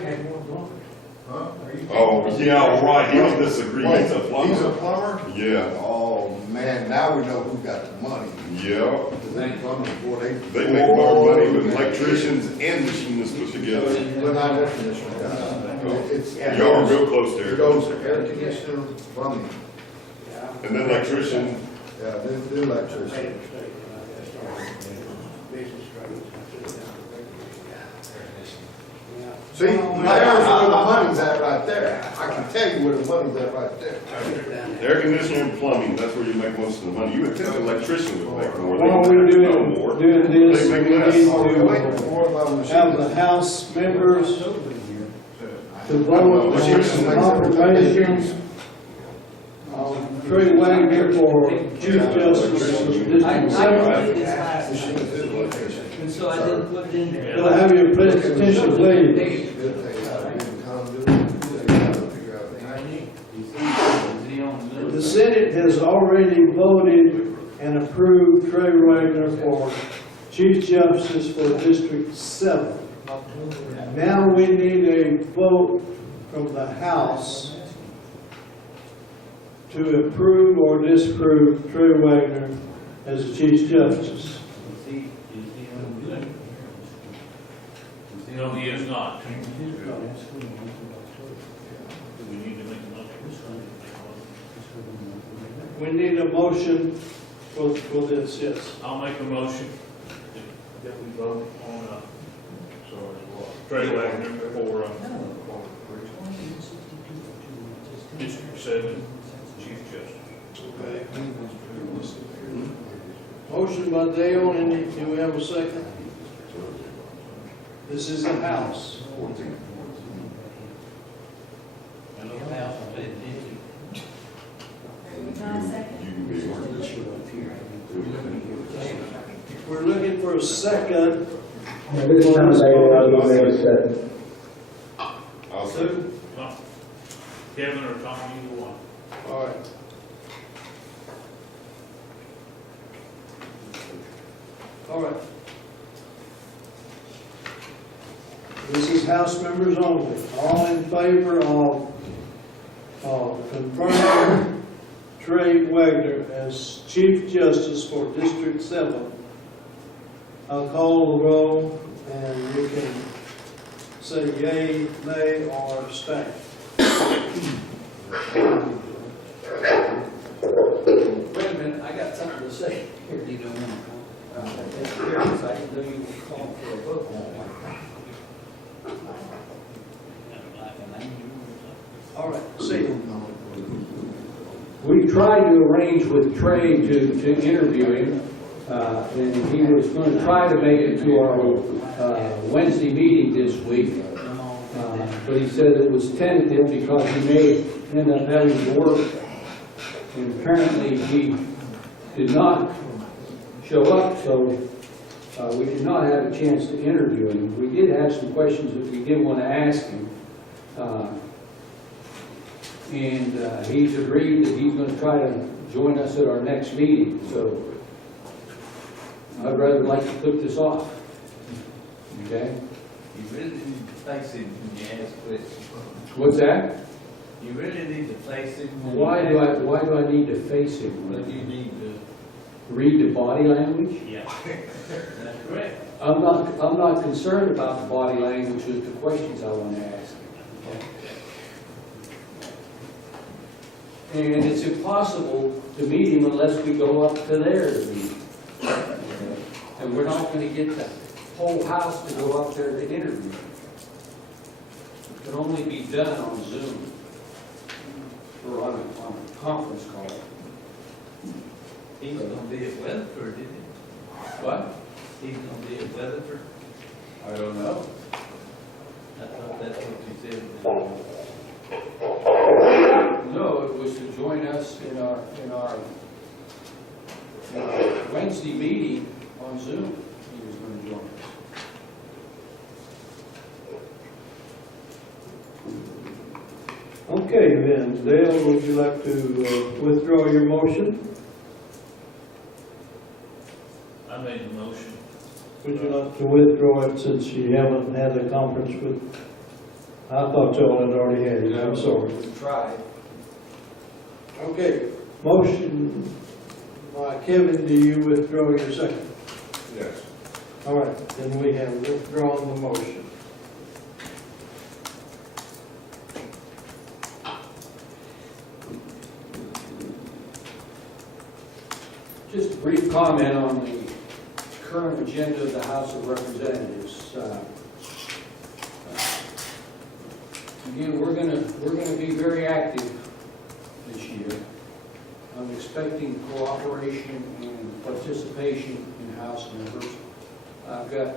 Oh, yeah, right, he'll disagree. He's a plumber. He's a plumber? Yeah, Oh, man, now we know who got the money. yeah. They ain't plumbing before they. They make more money with electricians and machinists put together. We're not air conditioner guys. It's. Y'all are real close It there. goes to air conditioner, plumbing. And then electrician, Yeah, the electrician. See, there's where the money's at right there. I can tell you where the money's at right there. air conditioner and plumbing, that's where you make most of the money. You would think electrician would make more. While They we're make no doing, more. doing this, They we make less. need to have the House members to vote Machines on make confirmation of Trey Wagner for Chief Justice of District 7. And so I didn't put it in there. Could I have your attention, please? The Senate has already voted and approved Trey Wagner for Chief Justice for District 7. Now we need a vote from the House to approve or disapprove Trey Wagner as the Chief Justice. no, he is not. We need to make a motion. We need a motion for this, yes. I'll make a motion that we vote on, Trey Wagner for, District 7 Chief Justice. Motion by Dale, and do we have a second? This is the House. We're looking for a second. This time, I'll give a second. I'll say. Kevin or Tom, either one. All right. All right. House members only. All in favor of confirming Trey Wagner as Chief Justice for District 7. I'll call the roll, and you can say yea, nay, or abstain. Wait a minute, I got something to say. Here, you don't want to take care of this. I didn't know you were calling for a vote. All right, see. We tried to arrange with Trey to interview him, and he was going to try to make it to our Wednesday meeting this week. But he said it was tentative because he may end up having to work. And apparently he did not show up, so we did not have a chance to interview him. We did have some questions that we did want to ask him. And he's agreed that he's going to try to join us at our next meeting. So I'd rather like to put this off. Okay? You really need to face him when you ask questions. What's that? You really need to face him. Why do I need to face him? Well, you need to. Read the body language? Yeah. That's correct. I'm not concerned about the body language with the questions I want to ask. And it's impossible to meet him unless we go up to there to meet him. And we're not going to get the whole house to go up there to interview him. It can only be done on Zoom or on a conference call. He's gonna be at Weatherford, isn't he? What? He's gonna be at Weatherford. I don't know. I thought that's what you said. No, it was to join us in our Wednesday meeting on Zoom. He was going to join us. Okay, then, Dale, would you like to withdraw your motion? I made the motion. Would you like to withdraw it since you haven't had a conference with, I thought y'all had already had it, I'm sorry. Try. Okay, motion by Kevin, do you withdraw your second? Yes. All right, then we have withdrawn the motion. Just a brief comment on the current agenda of the House of Representatives. Again, we're gonna be very active this year. I'm expecting cooperation and participation in House members. I've got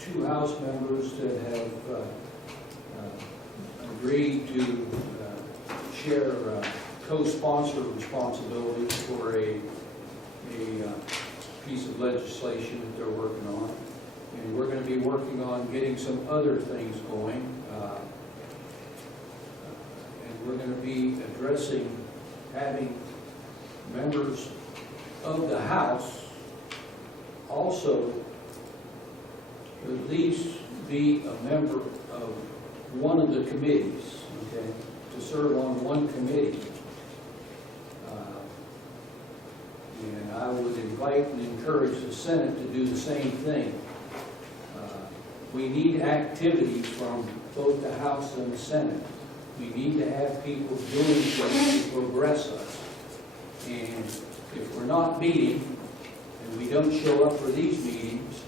2 House members that have agreed to share co-sponsor responsibility for a piece of legislation that they're working on. And we're going to be working on getting some other things going. And we're going to be addressing having members of the House also at least be a member of one of the committees, okay, to serve on one committee. And I would invite and encourage the Senate to do the same thing. We need activity from both the House and the Senate. We need to have people doing things to progress us. And if we're not meeting, and we don't show up for these meetings,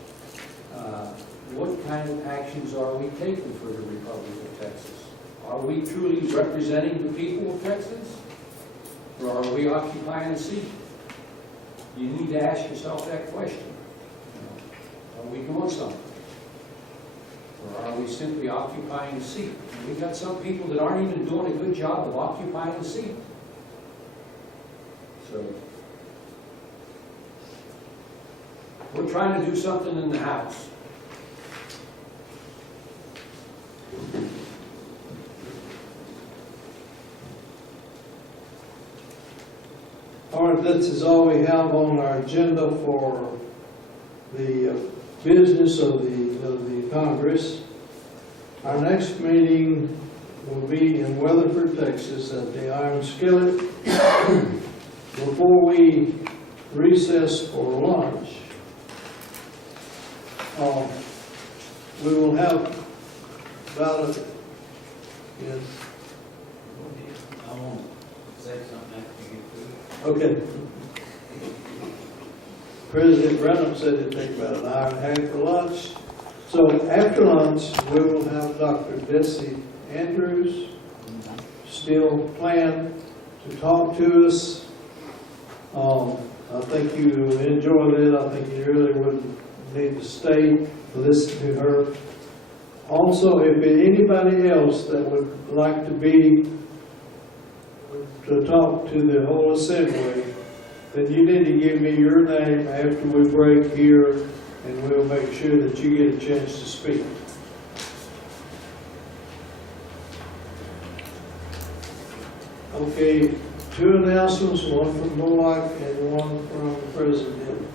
what kind of actions are we taking for the Republic of Texas? Are we truly representing the people of Texas? Or are we occupying a seat? You need to ask yourself that question. Are we doing something? Or are we simply occupying a seat? And we've got some people that aren't even doing a good job of occupying a seat. So, we're trying to do something in the House. All right, this is all we have on our agenda for the business of the Congress. Our next meeting will be in Weatherford, Texas at the Iron Skillet. Before we recess for lunch, we will have about a, yes, I want to say something after you get through. okay. President Brenham said it'd take about an hour and a half for lunch. So after lunch, we will have Dr. Bessie Andrews still plan to talk to us. I think you enjoyed it. I think you really wouldn't need to stay to listen to her. Also, if anybody else that would like to talk to the whole assembly, then you need to give me your name after we break here, and we'll make sure that you get a chance to speak. Okay, 2 announcements, one from Bullock and one from President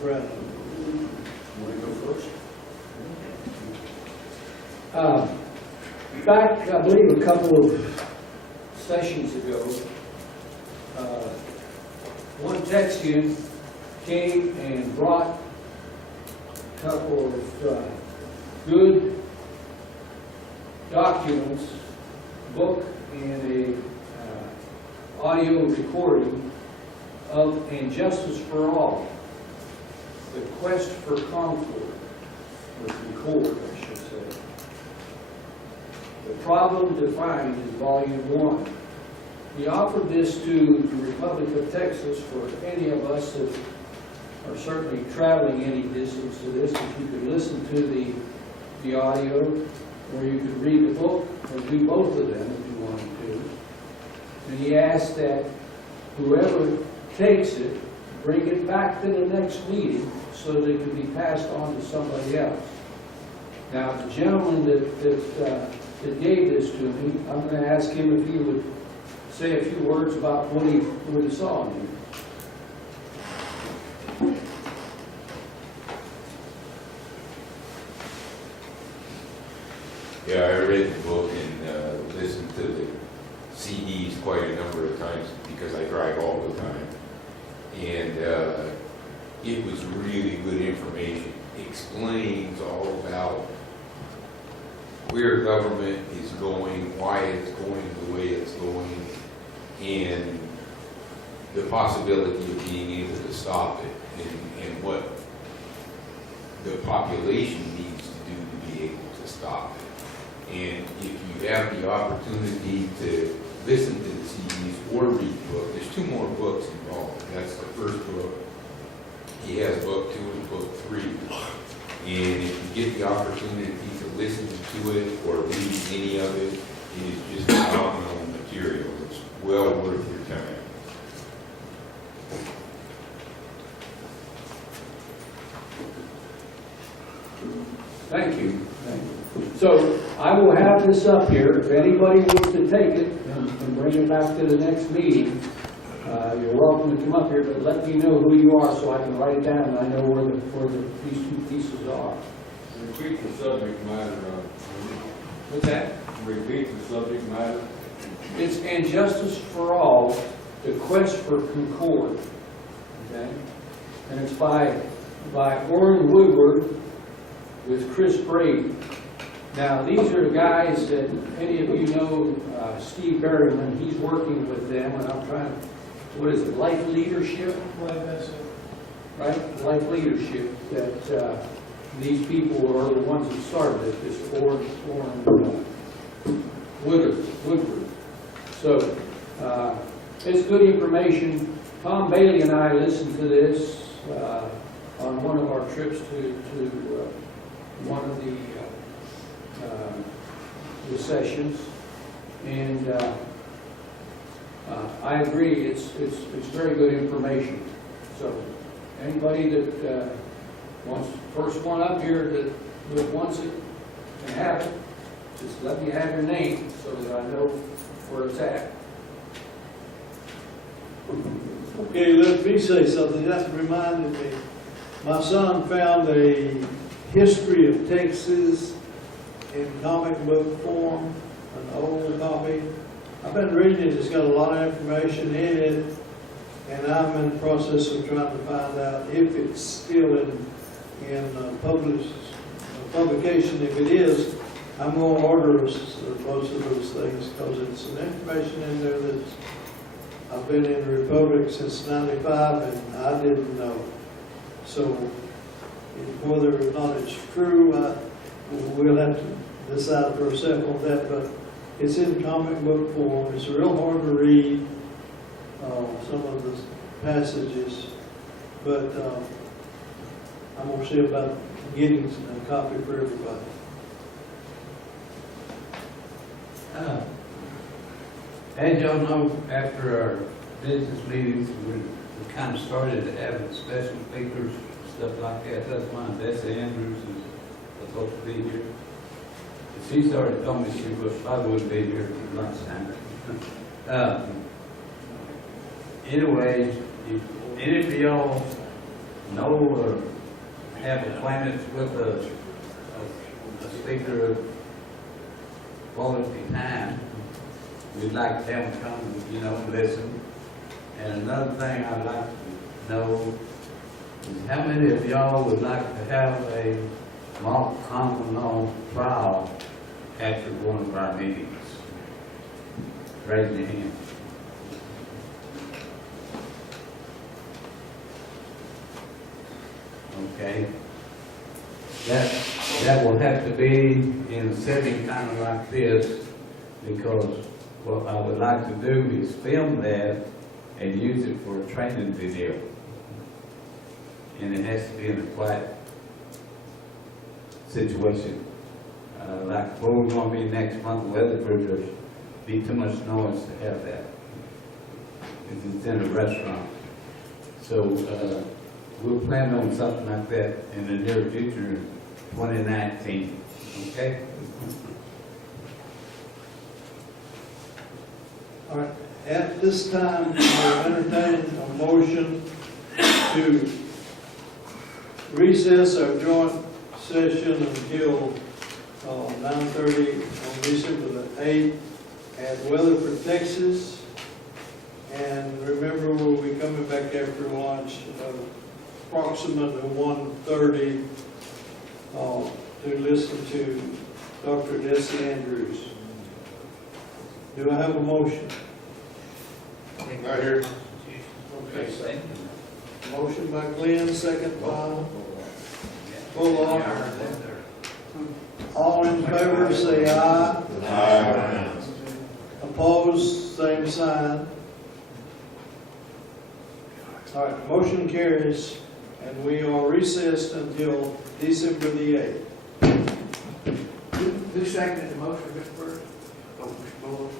Brennan. Want to go first? Back, I believe, a couple of sessions ago, one Texian came and brought a couple of good documents, book and a audio recording of And Justice for All, the quest for concord, or concord, I should say. The Problem Defined is Volume 1. He offered this to the Republic of Texas for any of us that are certainly traveling any distance to this, if you could listen to the audio, or you could read the book, or do both of them if you wanted to. And he asked that whoever takes it, bring it back to the next meeting so that it can be passed on to somebody else. Now, the gentleman that gave this to me, I'm going to ask him if he would say a few words about what he saw in here. Yeah, I read the book and listened to the CDs quite a number of times because I drive all the time. And it was really good information. It explains all about where government is going, why it's going the way it's going, and the possibility of being able to stop it, and what the population needs to do to be able to stop it. And if you have the opportunity to listen to the CDs or read the book, there's 2 more books involved. That's the first book. He has book 2 and book 3. And if you get the opportunity to listen to it or read any of it, it is just phenomenal material. It's well worth your time. Thank you. Thank you. So I will have this up here. If anybody wants to take it and bring it back to the next meeting, you're welcome to come up here, but let me know who you are so I can write it down and I know where these 2 pieces are. Repeat the subject matter. What's that? Repeat the subject matter. It's And Justice for All, the Quest for Concord. Okay? And it's by Orrin Woodward with Chris Brady. Now, these are the guys that, any of you know, Steve Berryman, he's working with them, and I'm trying to, what is it, Life Leadership? Right? Life Leadership, that these people are the ones that started it, this Orrin Woodward. So, it's good information. Tom Bailey and I listened to this on one of our trips to one of the sessions, and I agree. It's very good information. So, anybody that wants first one up here that wants it and have it, just let me have your name so that I know where it's at. Okay, let me say something. That reminded me. My son found a history of Texas in comic book form, an old copy. I've been reading it, it's got a lot of information in it, and I'm in the process of trying to find out if it's still in publication. If it is, I'm going to order most of those things, because it's some information in there that I've been in the Republic since '95, and I didn't know. So whether or not it's true, we'll have to decide for ourselves on that, but it's in comic book form. It's real hard to read, some of the passages, but I'm going to see about getting a copy for everybody. As y'all know, after our business meetings, we kind of started having special speakers, stuff like that. That's why Bessie Andrews is supposed to be here. She started telling me she probably wouldn't be here for lunchtime. Anyway, if any of y'all know or have appointments with a speaker of quality time, we'd like them to come, and listen. And another thing I'd like to know is how many of y'all would like to have a mock common law trial after one of our meetings? Raise your hand. Okay. That will have to be in a setting kind of like this, because what I would like to do is film that and use it for a training video. And it has to be in a quiet situation. Like where we're going to be next month, Weatherford, there's be too much noise to have that. It's in a restaurant. So we'll plan on something like that in the near future, 2019. Okay? All right, at this time, I'll entertain a motion to recess our joint session until 9:30 on December the 8th at Weatherford, Texas. And remember, we'll be coming back after lunch, approximately 1:30, to listen to Dr. Bessie Andrews. Do I have a motion? Right here. Okay. Motion by Glenn, second by Bullock. All in favor, say aye. Aye. Opposed, same sign. All right, motion carries, and we are recessed until December the 8th. Who seconded the motion, Mr. Burns? Oh, Mr. Bullock.